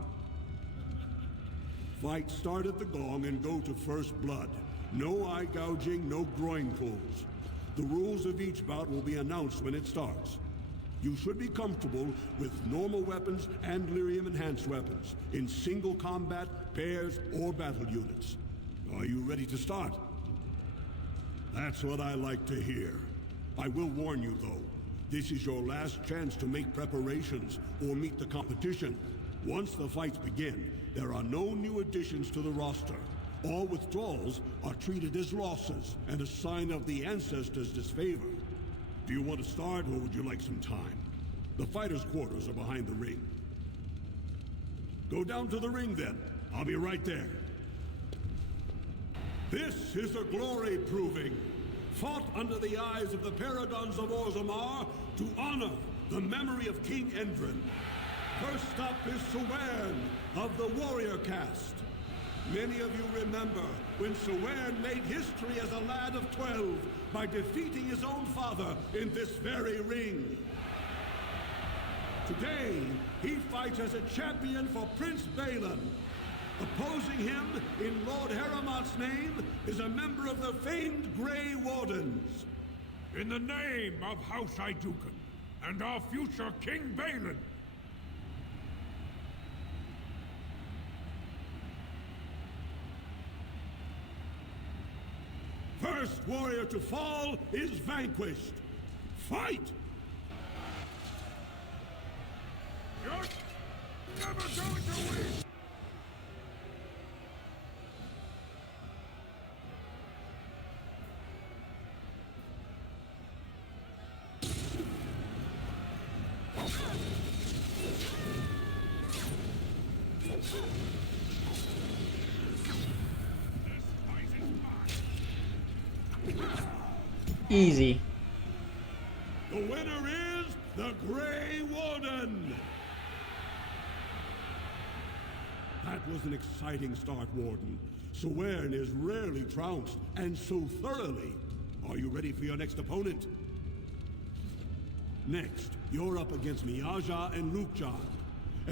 Fight start at the gong and go to first blood. No eye gouging, no groin pulls. The rules of each bout will be announced when it starts. You should be comfortable with normal weapons and lyrium-enhanced weapons, in single combat, pairs, or battle units. Are you ready to start? That's what I like to hear. I will warn you, though. This is your last chance to make preparations or meet the competition. Once the fights begin, there are no new additions to the roster. All withdrawals are treated as losses and a sign of the ancestors' disfavor. Do you want to start, or would you like some time? The fighters' quarters are behind the ring. Go down to the ring, then. I'll be right there. This is the glory proving, fought under the eyes of the Paragons of Orzammar to honor the memory of King Endrin. First up is Suwern of the warrior caste. Many of you remember when Suwern made history as a lad of 12 by defeating his own father in this very ring. Today, he fights as a champion for Prince Balin. Opposing him in Lord Harrowmont's name is a member of the famed Grey Wardens. In the name of House Idukan and our future King Balin. First warrior to fall is vanquished. Fight! You're never going to win! Easy. The winner is the Grey Warden! That was an exciting start, Warden. Suwern is rarely trounced, and so thoroughly. Are you ready for your next opponent? Next, you're up against Miaja and Lukejan.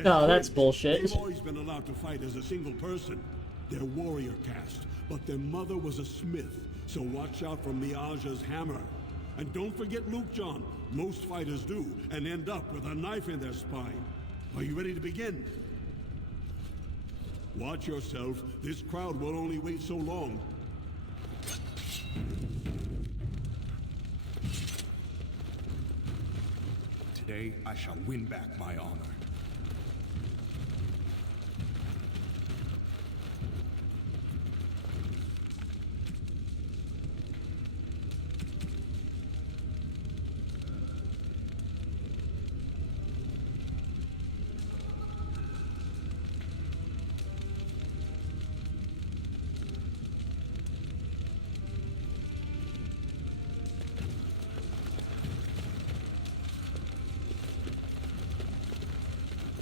No, that's bullshit. They've always been allowed to fight as a single person. They're warrior caste, but their mother was a smith, so watch out for Miaja's hammer. And don't forget Lukejan. Most fighters do, and end up with a knife in their spine. Are you ready to begin? Watch yourself. This crowd will only wait so long. Today, I shall win back my honor.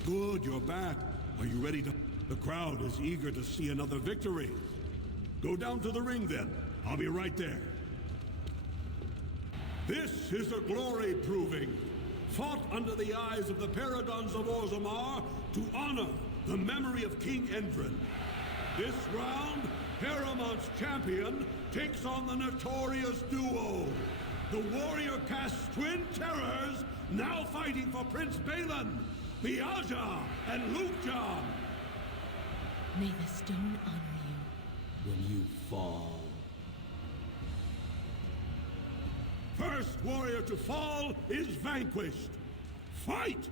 Good, you're back. Are you ready to... The crowd is eager to see another victory. Go down to the ring then. I'll be right there. This is a glory proving, fought under the eyes of the paragons of Orzammar to honor the memory of King Endrin. This round, Haramont's champion takes on the notorious duo, the warrior caste twin terrors, now fighting for Prince Balin, the Aja and Lukejan. May the stone honor you. When you fall. First warrior to fall is vanquished. Fight!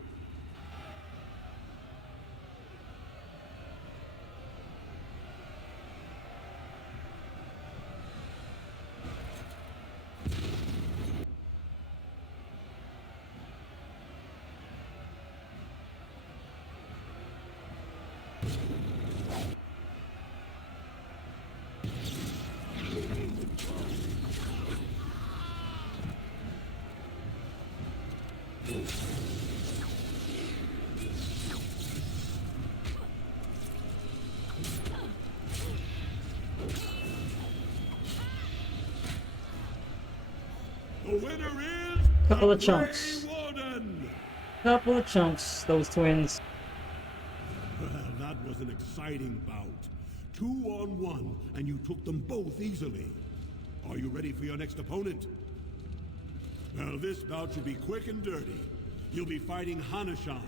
The winner is Couple of the chunks. Grey Warden. Couple of chunks, those twins. Well, that was an exciting bout. 2-on-1, and you took them both easily. Are you ready for your next opponent? Well, this bout should be quick and dirty. You'll be fighting Hanashan,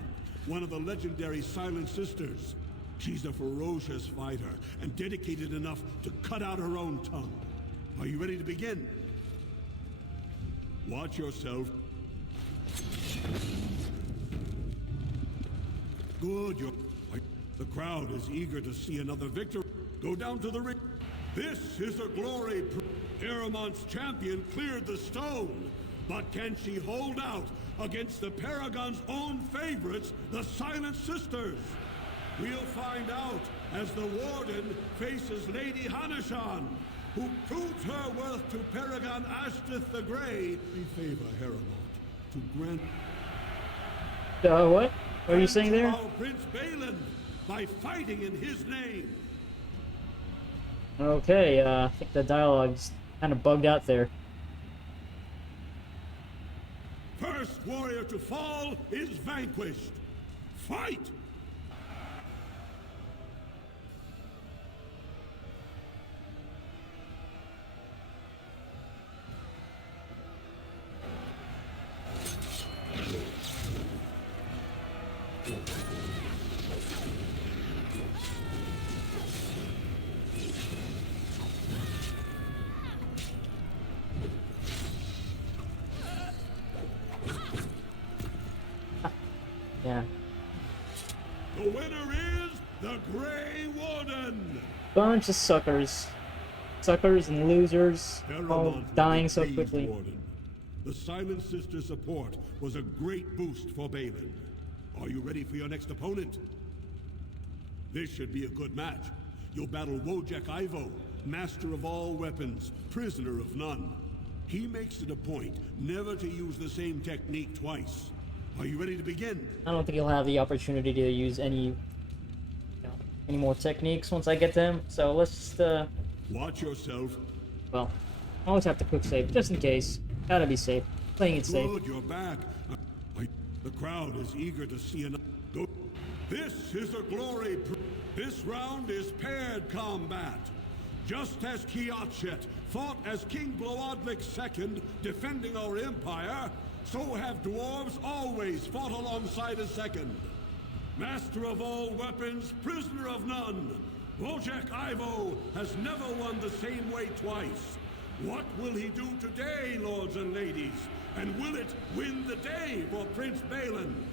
one of the legendary Silent Sisters. She's a ferocious fighter and dedicated enough to cut out her own tongue. Are you ready to begin? Watch yourself. Good, the crowd is eager to see another victory. Go down to the ring. This is a glory. Haramont's champion cleared the stone, but can she hold out against the Paragon's own favorites, the Silent Sisters? We'll find out as the Warden faces Lady Hanashan, who proves her worth to Paragon Ashtith the Grey. We favor Haramont to grant... What? What are you saying there? Prince Balin by fighting in his name. Okay, I think the dialogue's kind of bugged out there. First warrior to fall is vanquished. Fight! Yeah. The winner is the Grey Warden. Bunch of suckers. Suckers and losers, all dying so quickly. Warden. The Silent Sister support was a great boost for Balin. Are you ready for your next opponent? This should be a good match. You'll battle Wojek Ivo, master of all weapons, prisoner of none. He makes it a point never to use the same technique twice. Are you ready to begin? I don't think he'll have the opportunity to use any more techniques once I get them. So let's just watch yourself. Well, I always have to quick save just in case. Gotta be safe. Playing it safe. Good, you're back. The crowd is eager to see another. Go. This is a glory. This round is paired combat. Just as Kiatchet fought as King Bloodwick II, defending our empire, so have dwarves always fought alongside a second. Master of all weapons, prisoner of none, Wojek Ivo has never won the same way twice. What will he do today, lords and ladies? And will it win the day for Prince Balin?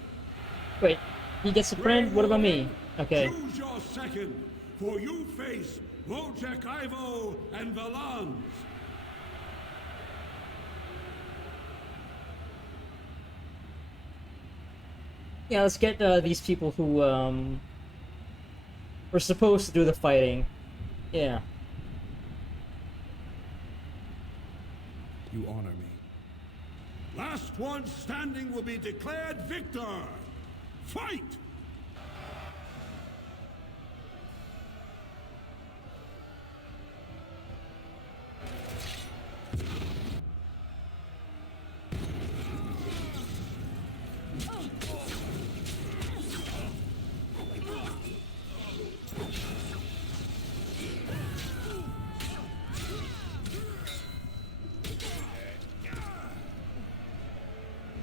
Wait, he gets a friend? What about me? Okay. Choose your second, for you face Wojek Ivo and Valans. Yeah, let's get these people who were supposed to do the fighting. Yeah. You honor me. Last one standing will be declared victor. Fight!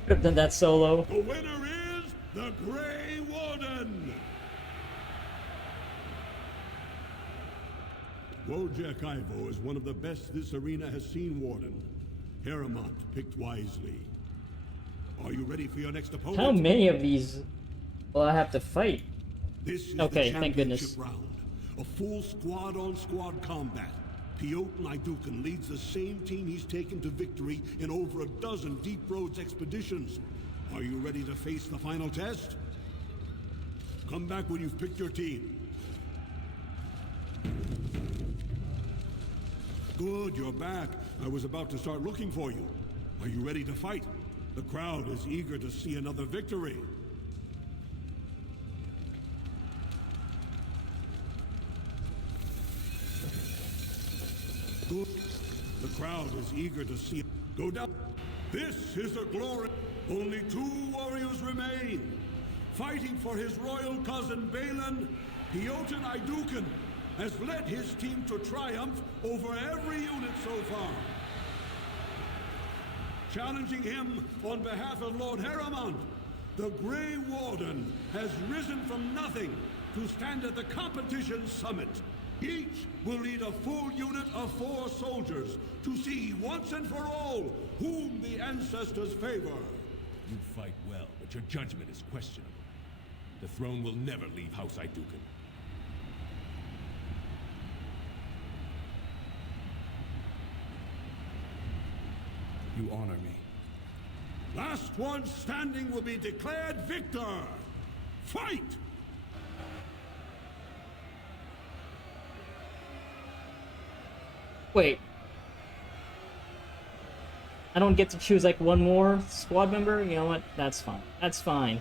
Could have done that solo. The winner is the Grey Warden! Wojak Ivo is one of the best this arena has seen, Warden. Harrowmont picked wisely. Are you ready for your next opponent? How many of these will I have to fight? This is Okay, the thank goodness. championship round. A full squad-on-squad combat. Piotr Naidukan leads the same team he's taken to victory in over a dozen Deep Roads expeditions. Are you ready to face the final test? Come back when you've picked your team. Good, you're back. I was about to start looking for you. Are you ready to fight? The crowd is eager to see another victory. Good. The crowd is eager to see it. Go down. This is a glory. Only 2 warriors remain. Fighting for his royal cousin Balin, Piotr Naidukan has led his team to triumph over every unit so far. Challenging him on behalf of Lord Harrowmont, the Grey Warden has risen from nothing to stand at the competition summit. Each will lead a full unit of 4 soldiers to see once and for all whom the ancestors favor. You fight well, but your judgment is questionable. The throne will never leave House Idukan. You honor me. Last one standing will be declared victor. Fight! Wait. I don't get to choose like one more squad member? You know what? That's fine. That's fine.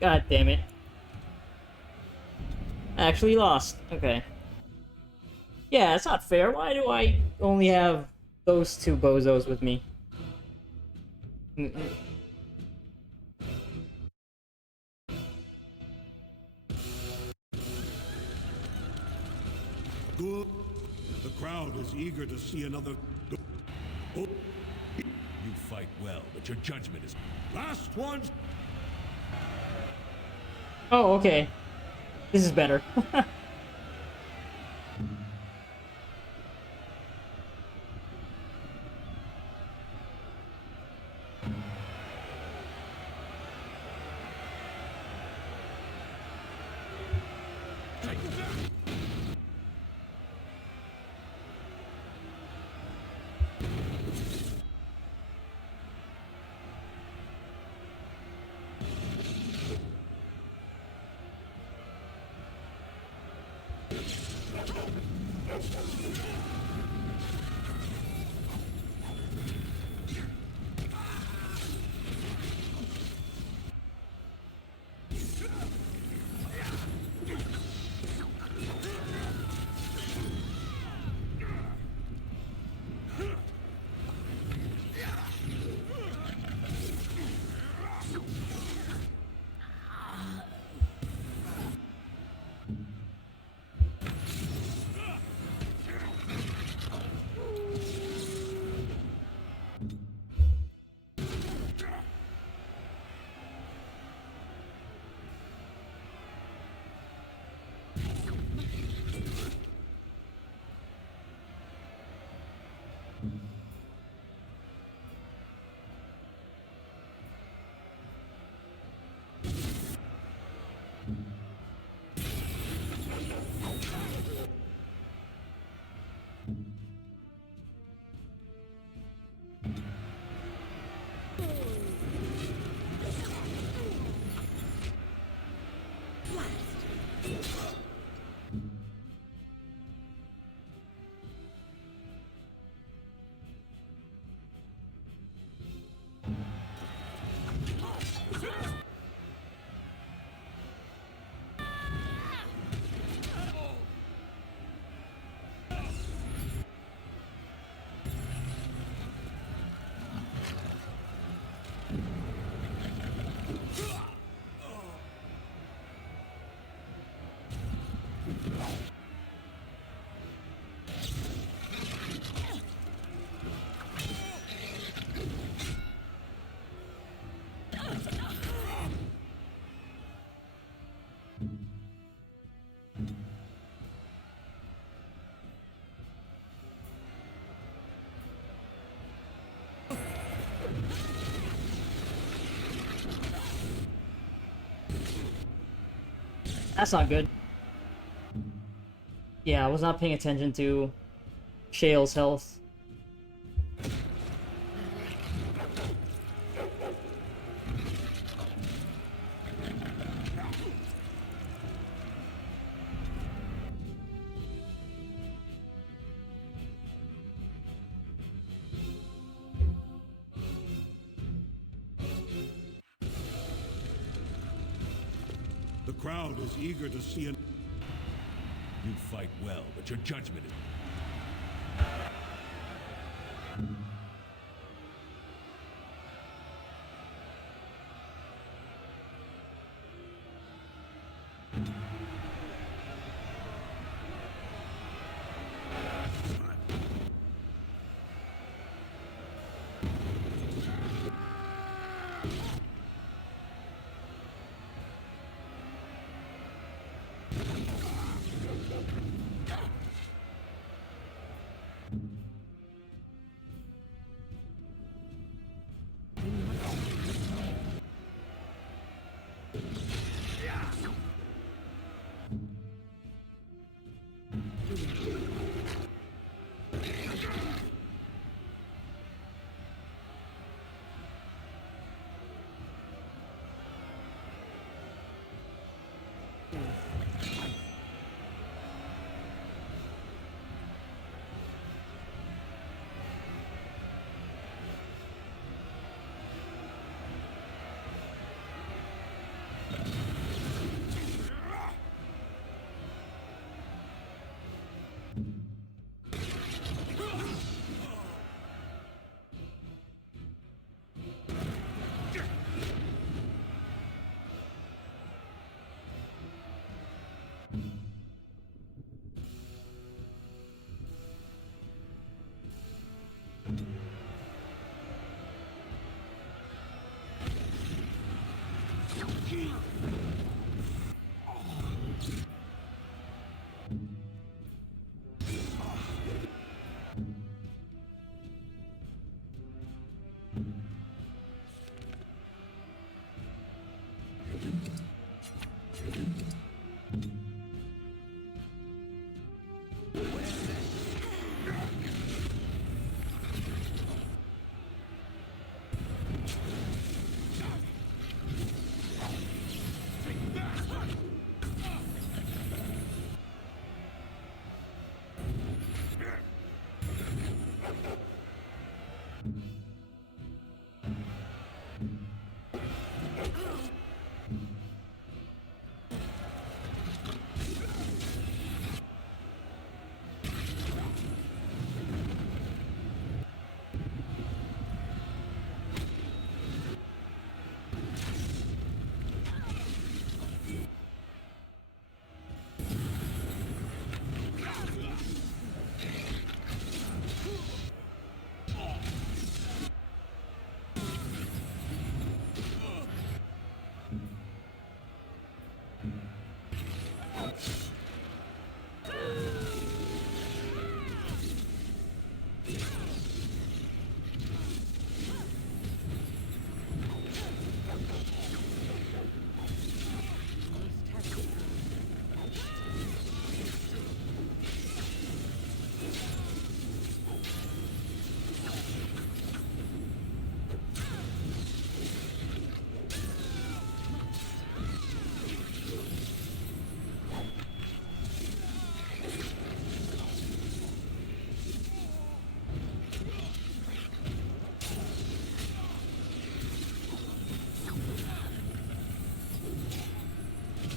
God damn it. I actually lost. Okay. Yeah, it's not fair. Why do I only have those 2 bozos with me? Good. The crowd is eager to see another. Oh. You fight well, but your judgment is... Last one. Oh, okay. This is better. That's not good. Yeah, I was not paying attention to Shale's health. The crowd is eager to see an... You fight well, but your judgment is...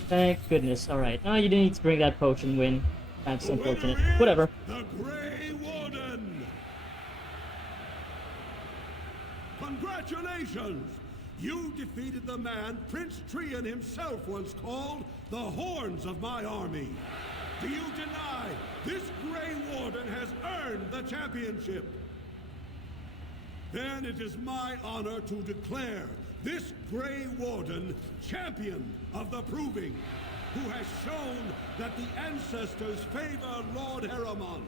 Thank goodness. Alright. No, you didn't need to bring that potion win. That's unfortunate. Whatever. The Grey Warden! Congratulations! You defeated the man Prince Trian himself once called the Horns of my army. Do you deny this Grey Warden has earned the championship? Then it is my honor to declare this Grey Warden champion of the Proving, who has shown that the ancestors favor Lord Harrowmont.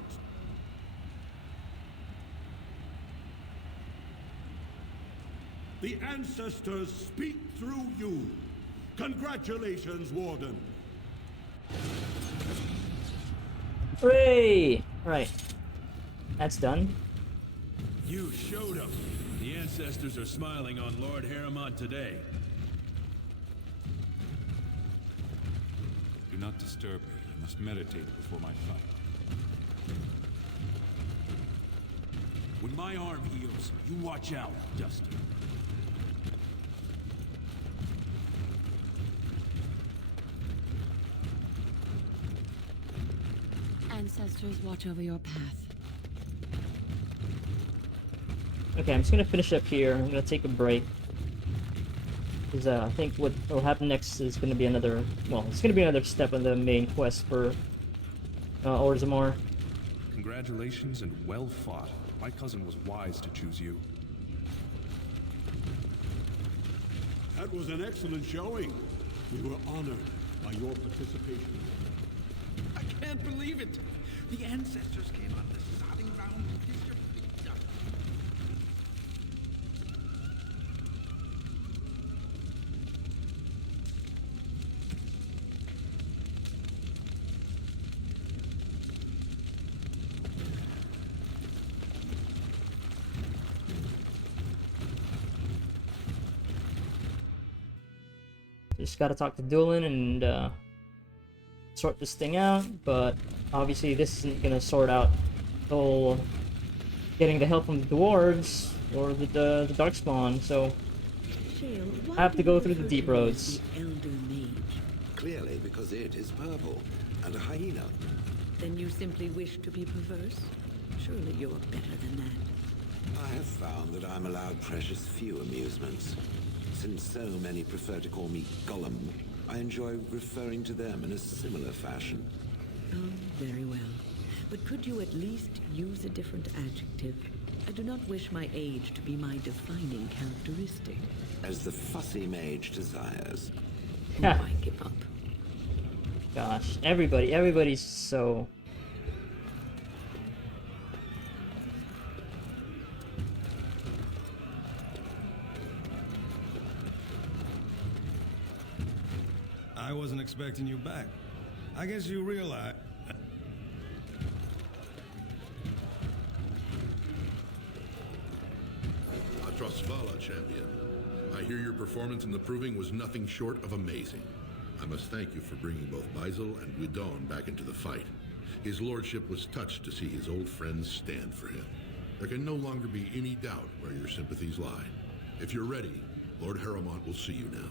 The ancestors speak through you. Congratulations, Warden. Hooray! Right. That's done. You showed them. The ancestors are smiling on Lord Harrimont today. Do not disturb me. I must meditate before my fight. When my arm heals, you watch out, Duster. Ancestors, watch over your path. Okay, I'm just gonna finish up here. I'm gonna take a break. Because I think what will happen next is gonna be another... Well, it's gonna be another step in the main quest for Orzammar. Congratulations and well fought. My cousin was wise to choose you. That was an excellent showing. We were honored by your participation. I can't believe it! The ancestors came out of the sodding ground to kiss your feet up. Just gotta talk to Doolin and sort this thing out, but obviously this isn't gonna sort out the whole getting the help from the dwarves or the darkspawn, so I have to go through the deep roads. Elder Mage. Clearly because it is purple and a hyena. Then you simply wish to be perverse? Surely you're better than that. I have found that I'm allowed precious few amusements. Since so many prefer to call me Gollum, I enjoy referring to them in a similar fashion. Oh, very well. But could you at least use a different adjective? I do not wish my age to be my defining characteristic. As the fussy mage desires. I give up. Gosh, everybody's so... I wasn't expecting you back. I guess you realize... Atrosvala, champion. I hear your performance in the proving was nothing short of amazing. I must thank you for bringing both Baisel and Guidon back into the fight. His lordship was touched to see his old friends stand for him. There can no longer be any doubt where your sympathies lie. If you're ready, Lord Harrimont will see you now.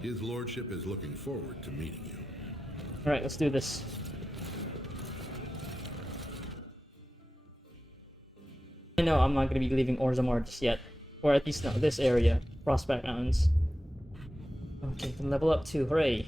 His lordship is looking forward to meeting you. Alright, let's do this. I know I'm not going to be leaving Orzammar just yet. Or at least not this area. Prospect Mountains. Okay, can level up too. Hooray.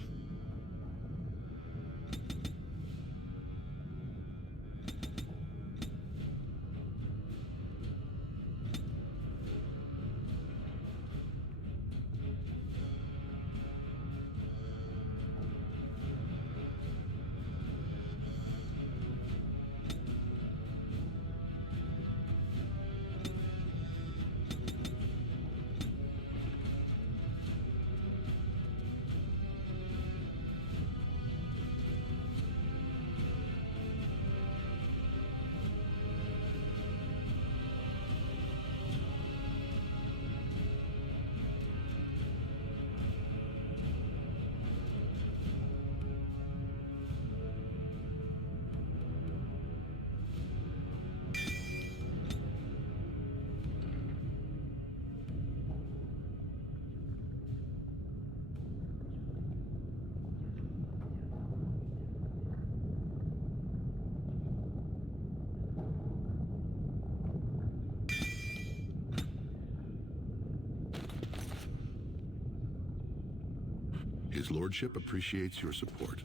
His lordship appreciates your support.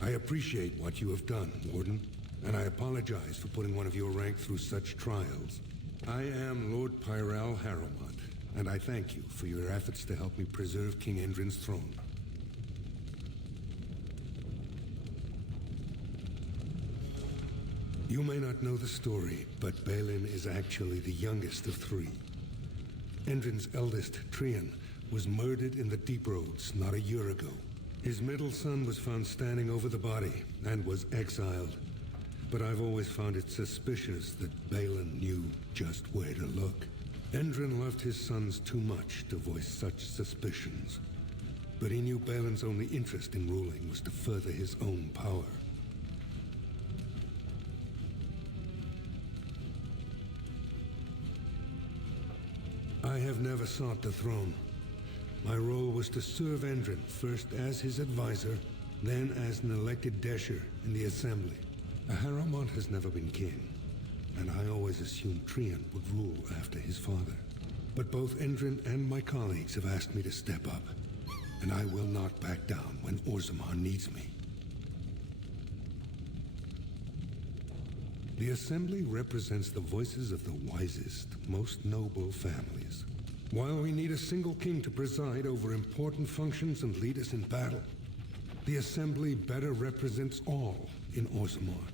I appreciate what you have done, Warden, and I apologize for putting one of your rank through such trials. I am Lord Pyral Harrowmont, and I thank you for your efforts to help me preserve King Endrin's throne. You may not know the story, but Balin is actually the youngest of three. Endrin's eldest, Trian, was murdered in the Deep Roads not a year ago. His middle son was found standing over the body and was exiled. But I've always found it suspicious that Balin knew just where to look. Endrin loved his sons too much to voice such suspicions. But he knew Balin's only interest in ruling was to further his own power. I have never sought the throne. My role was to serve Endrin, first as his advisor, then as an elected Desher in the Assembly. Harrowmont has never been king, and I always assumed Trian would rule after his father. But both Endrin and my colleagues have asked me to step up, and I will not back down when Orzammar needs me. The Assembly represents the voices of the wisest, most noble families. While we need a single king to preside over important functions and lead us in battle, the Assembly better represents all in Orzammar.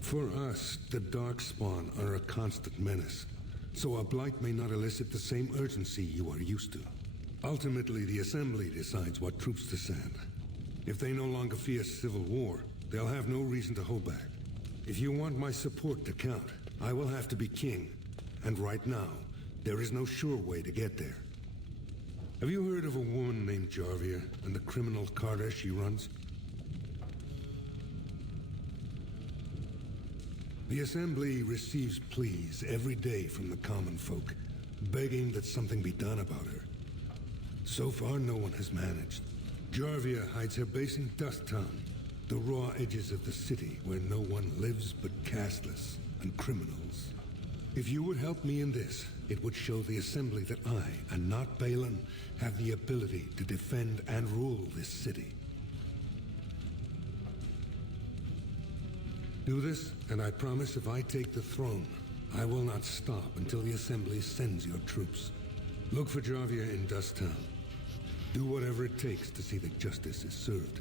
For us, the Darkspawn are a constant menace, so a blight may not elicit the same urgency you are used to. Ultimately, the Assembly decides what troops to send. If they no longer fear civil war, they'll have no reason to hold back. If you want my support to count, I will have to be king, and right now, there is no sure way to get there. Have you heard of a woman named Jarvia and the criminal carter she runs? The Assembly receives pleas every day from the common folk, begging that something be done about her. So far, no one has managed. Jarvia hides her base in Dust Town, the raw edges of the city where no one lives but castless and criminals. If you would help me in this, it would show the Assembly that I, and not Balin, have the ability to defend and rule this city. Do this, and I promise if I take the throne, I will not stop until the Assembly sends your troops. Look for Jarvia in Dust Town. Do whatever it takes to see that justice is served.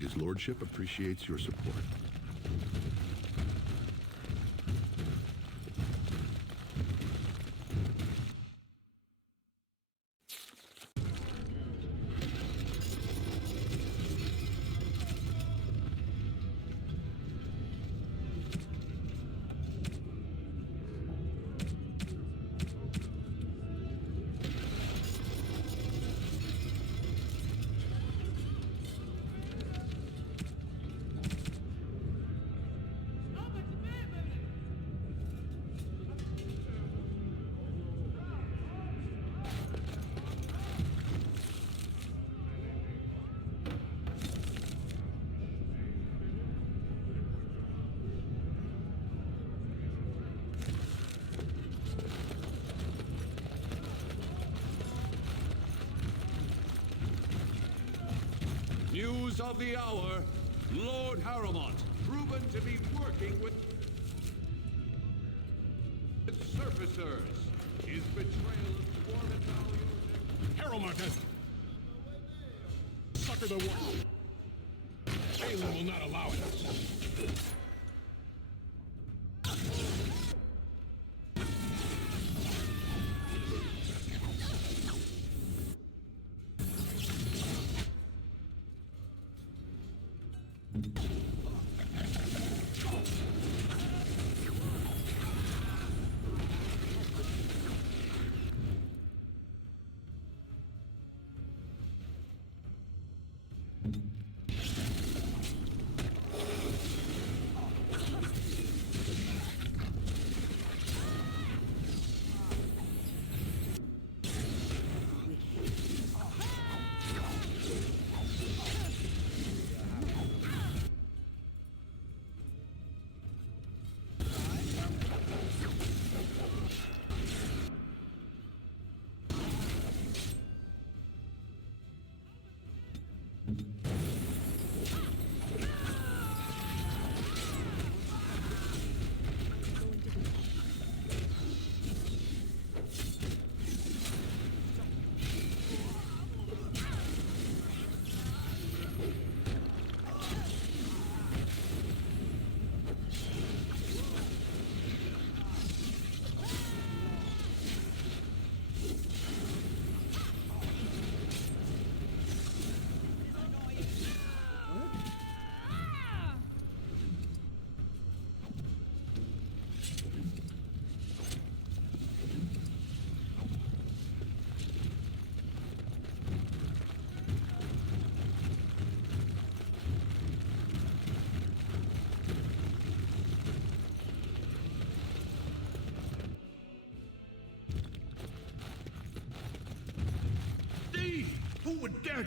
His Lordship appreciates your support. News of the hour, Lord Harrowmont, proven to be working with surfacers. His betrayal of Swarm values. Harrowmont has suckered the world. Balin will not allow it.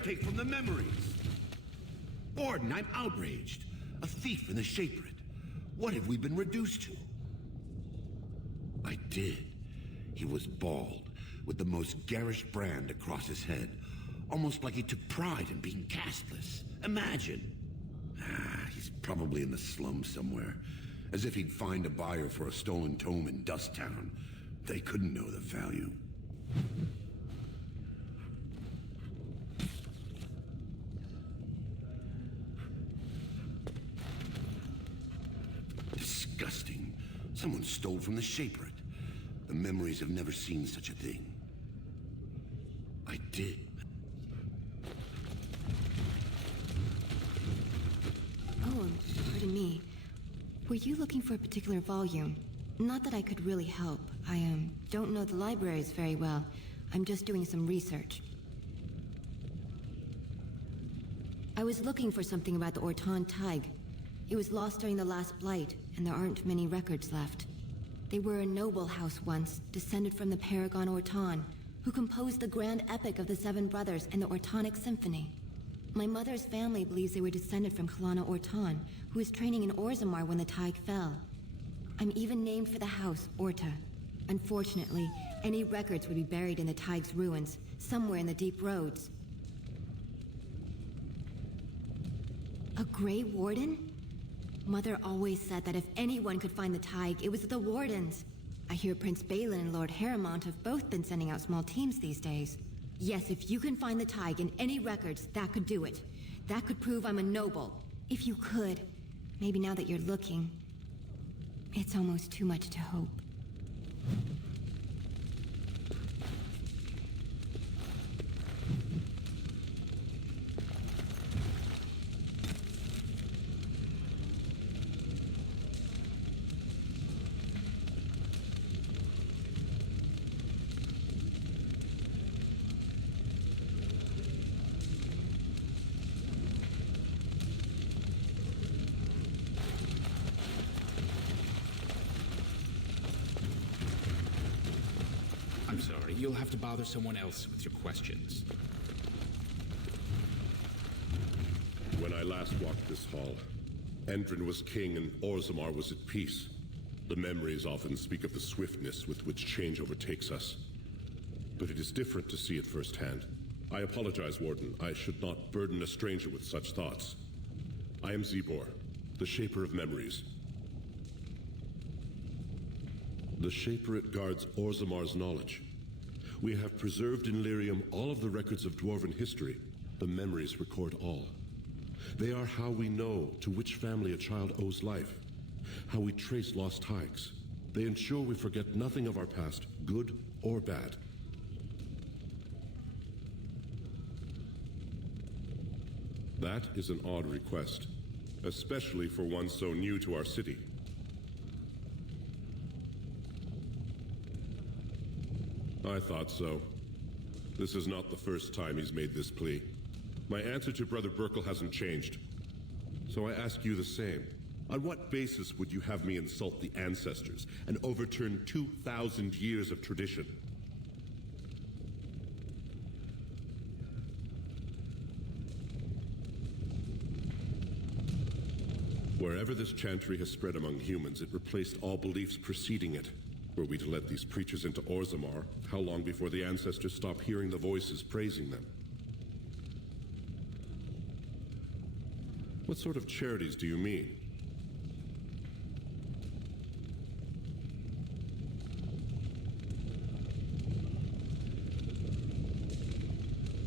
take from the memories. Orden, I'm outraged. A thief in the Shapered. What have we been reduced to? I did. He was bald, with the most garish brand across his head. Almost like he took pride in being castless. Imagine. He's probably in the slums somewhere. As if he'd find a buyer for a stolen tome in Dust Town. They couldn't know the value. Disgusting. Someone stole from the Shapered. The memories have never seen such a thing. I did. Oh, pardon me. Were you looking for a particular volume? Not that I could really help. I don't know the libraries very well. I'm just doing some research. I was looking for something about the Orton Tig. It was lost during the last Blight, and there aren't many records left. They were a noble house once, descended from the Paragon Orton, who composed the grand epic of the Seven Brothers and the Ortonic Symphony. My mother's family believes they were descended from Kalana Orton, who was training in Orzammar when the Tig fell. I'm even named for the house, Orta. Unfortunately, any records would be buried in the Tig's ruins, somewhere in the deep roads. A Grey Warden? Mother always said that if anyone could find the Tig, it was the Wardens. I hear Prince Balin and Lord Harrowmont have both been sending out small teams these days. Yes, if you can find the Tig in any records, that could do it. That could prove I'm a noble. If you could. Maybe now that you're looking. It's almost too much to hope. I'm sorry, you'll have to bother someone else with your questions. When I last walked this hall, Endrin was king and Orzammar was at peace. The memories often speak of the swiftness with which change overtakes us. But it is different to see it firsthand. I apologize, Warden. I should not burden a stranger with such thoughts. I am Zebor, the Shaper of Memories. The Shaperate guards Orzammar's knowledge. We have preserved in Lyrium all of the records of Dwarven history. The memories record all. They are how we know to which family a child owes life, how we trace lost Tigs. They ensure we forget nothing of our past, good or bad. That is an odd request, especially for one so new to our city. I thought so. This is not the first time he's made this plea. My answer to Brother Burkle hasn't changed. So I ask you the same. On what basis would you have me insult the ancestors and overturn 2,000 years of tradition? Wherever this chantry has spread among humans, it replaced all beliefs preceding it. Were we to let these preachers into Orzammar, how long before the ancestors stop hearing the voices praising them? What sort of charities do you mean?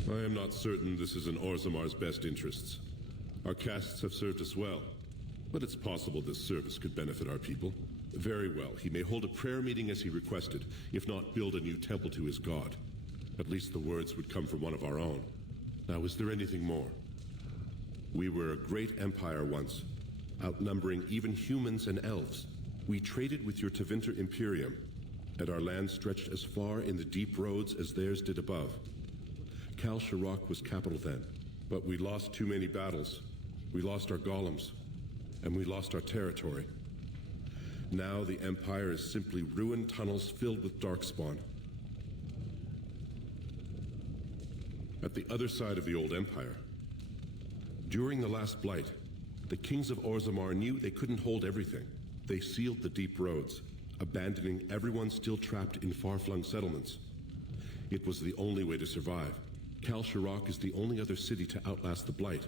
I am not certain this is in Orzammar's best interests. Our castes have served us well, but it's possible this service could benefit our people. Very well, he may hold a prayer meeting as he requested, if not build a new temple to his god. At least the words would come from one of our own. Now, is there anything more? We were a great empire once, outnumbering even humans and elves. We traded with your Tevinter Imperium, and our land stretched as far in the deep roads as theirs did above. Kal Sharok was capital then, but we lost too many battles. We lost our golems, and we lost our territory. Now the Empire is simply ruined tunnels filled with darkspawn. At the other side of the old empire. During the last blight, the kings of Orzammar knew they couldn't hold everything. They sealed the deep roads, abandoning everyone still trapped in far-flung settlements. It was the only way to survive. Kal Shirak is the only other city to outlast the blight.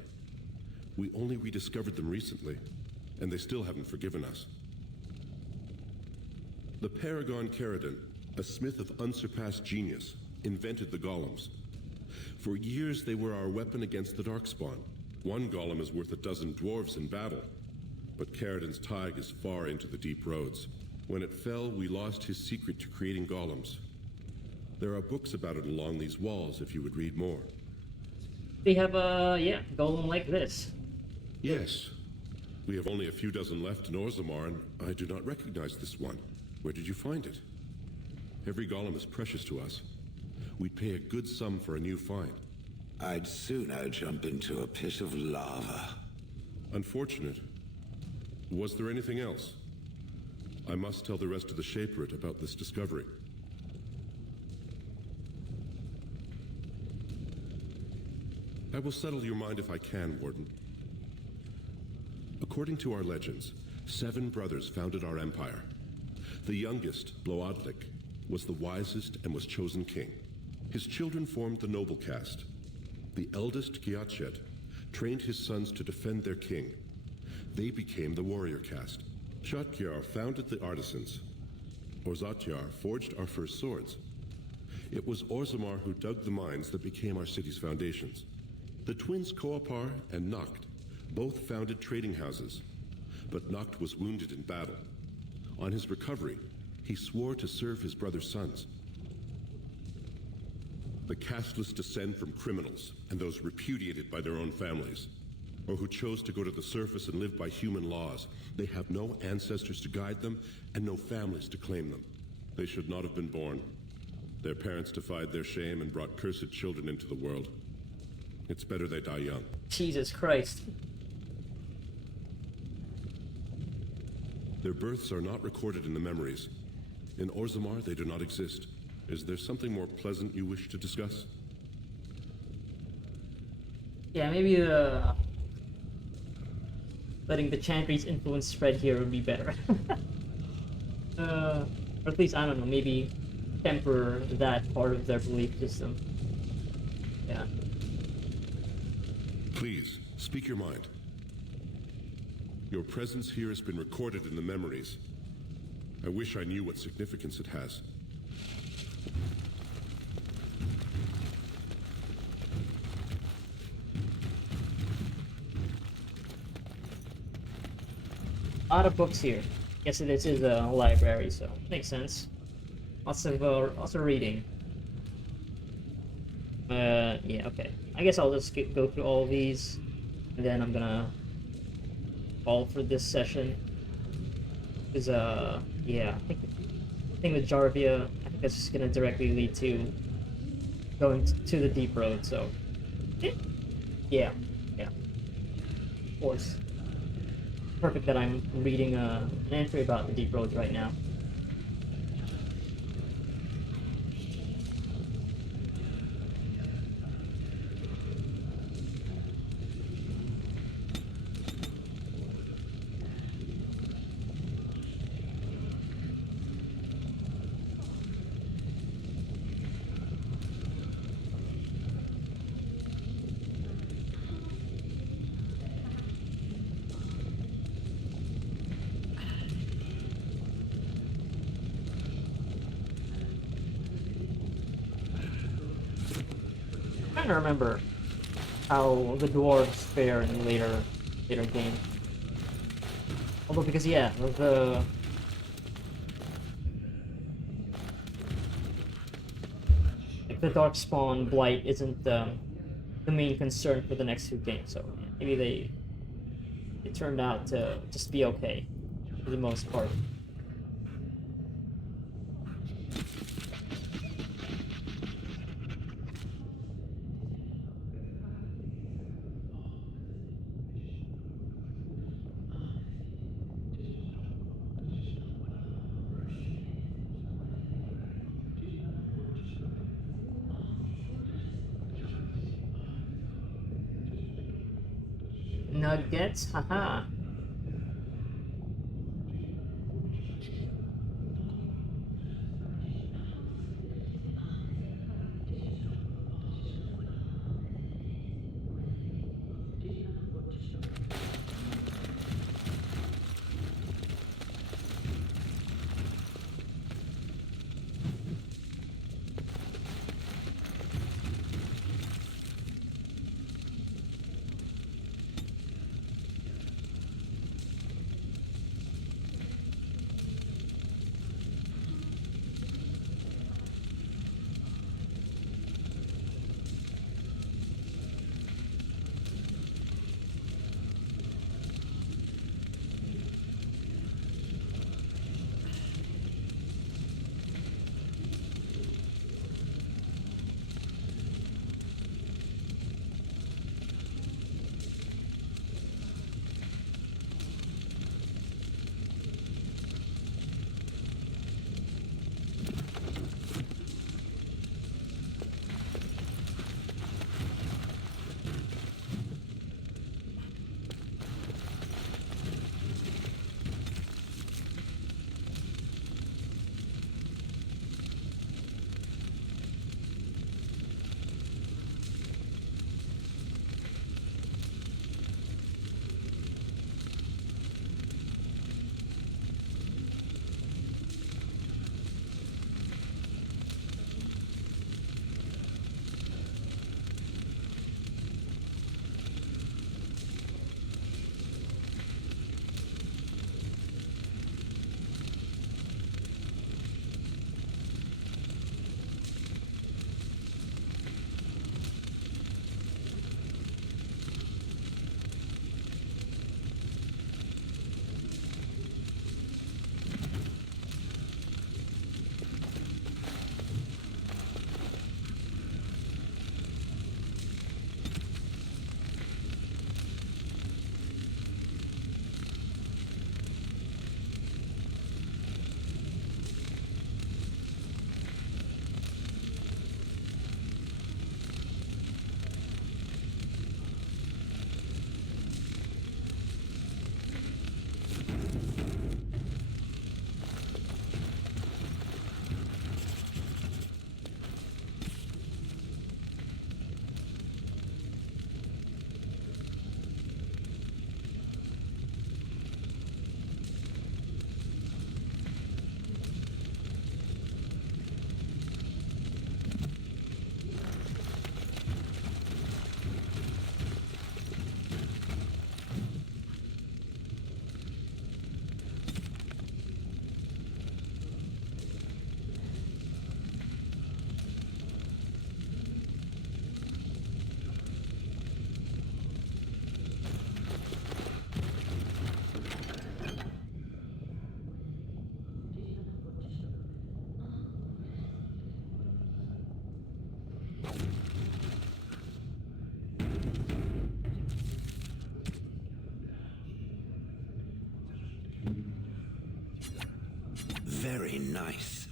We only rediscovered them recently, and they still haven't forgiven us. The Paragon Caridin, a smith of unsurpassed genius, invented the golems. For years they were our weapon against the Darkspawn. One golem is worth 12 dwarves in battle, but Caridin's Tig is far into the deep roads. When it fell, we lost his secret to creating golems. There are books about it along these walls if you would read more. They have a, golem like this. Yes. We have only a few dozen left in Orzammar, and I do not recognize this one. Where did you find it? Every golem is precious to us. We'd pay a good sum for a new find. I'd sooner jump into a pit of lava. Unfortunate. Was there anything else? I must tell the rest of the Shaperate about this discovery. I will settle your mind if I can, Warden. According to our legends, 7 brothers founded our empire. The youngest, Bloadlik, was the wisest and was chosen king. His children formed the noble caste. The eldest, Giachet, trained his sons to defend their king. They became the warrior caste. Shatkyar founded the artisans. Orzatyar forged our first swords. It was Orzammar who dug the mines that became our city's foundations. The twins Koapar and Noct both founded trading houses, but Noct was wounded in battle. On his recovery, he swore to serve his brother's sons. The casteless descend from criminals and those repudiated by their own families, or who chose to go to the surface and live by human laws. They have no ancestors to guide them and no families to claim them. They should not have been born. Their parents defied their shame and brought cursed children into the world. It's better they die young. Jesus Christ. Their births are not recorded in the memories. In Orzammar, they do not exist. Is there something more pleasant you wish to discuss? Yeah, maybe letting the Chantry's influence spread here would be better. Or at least, I don't know, maybe temper that part of their belief system. Yeah. Please, speak your mind. Your presence here has been recorded in the memories. I wish I knew what significance it has. A lot of books here. Guess this is a library, so makes sense. Lots of reading. Yeah, okay. I guess I'll just go through all of these, and then I'm gonna call for this session. Because, yeah, I think with Jarvia, I think that's just gonna directly lead to going to the deep road, so... Yeah. Of course. Perfect that I'm reading an entry about the deep roads right now. I'm trying to remember how the dwarves fare in later games. Although, because yeah, the Darkspawn blight isn't the main concern for the next 2 games, so maybe it turned out to just be okay for the most part. nuggets, haha.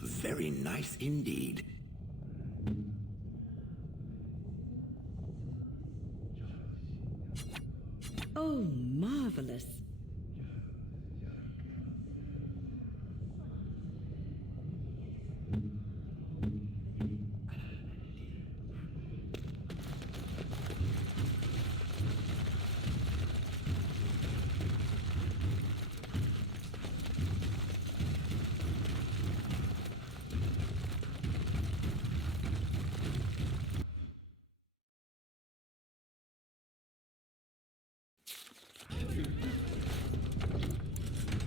Very nice indeed. Oh, marvelous.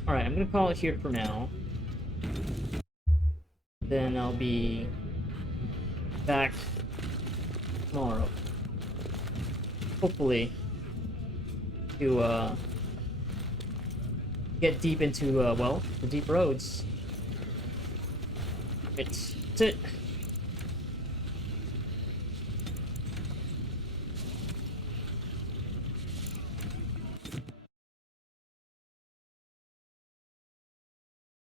Alright, I'm gonna call it here for now. Then I'll be back tomorrow. Hopefully to get deep into well, the deep roads. That's it.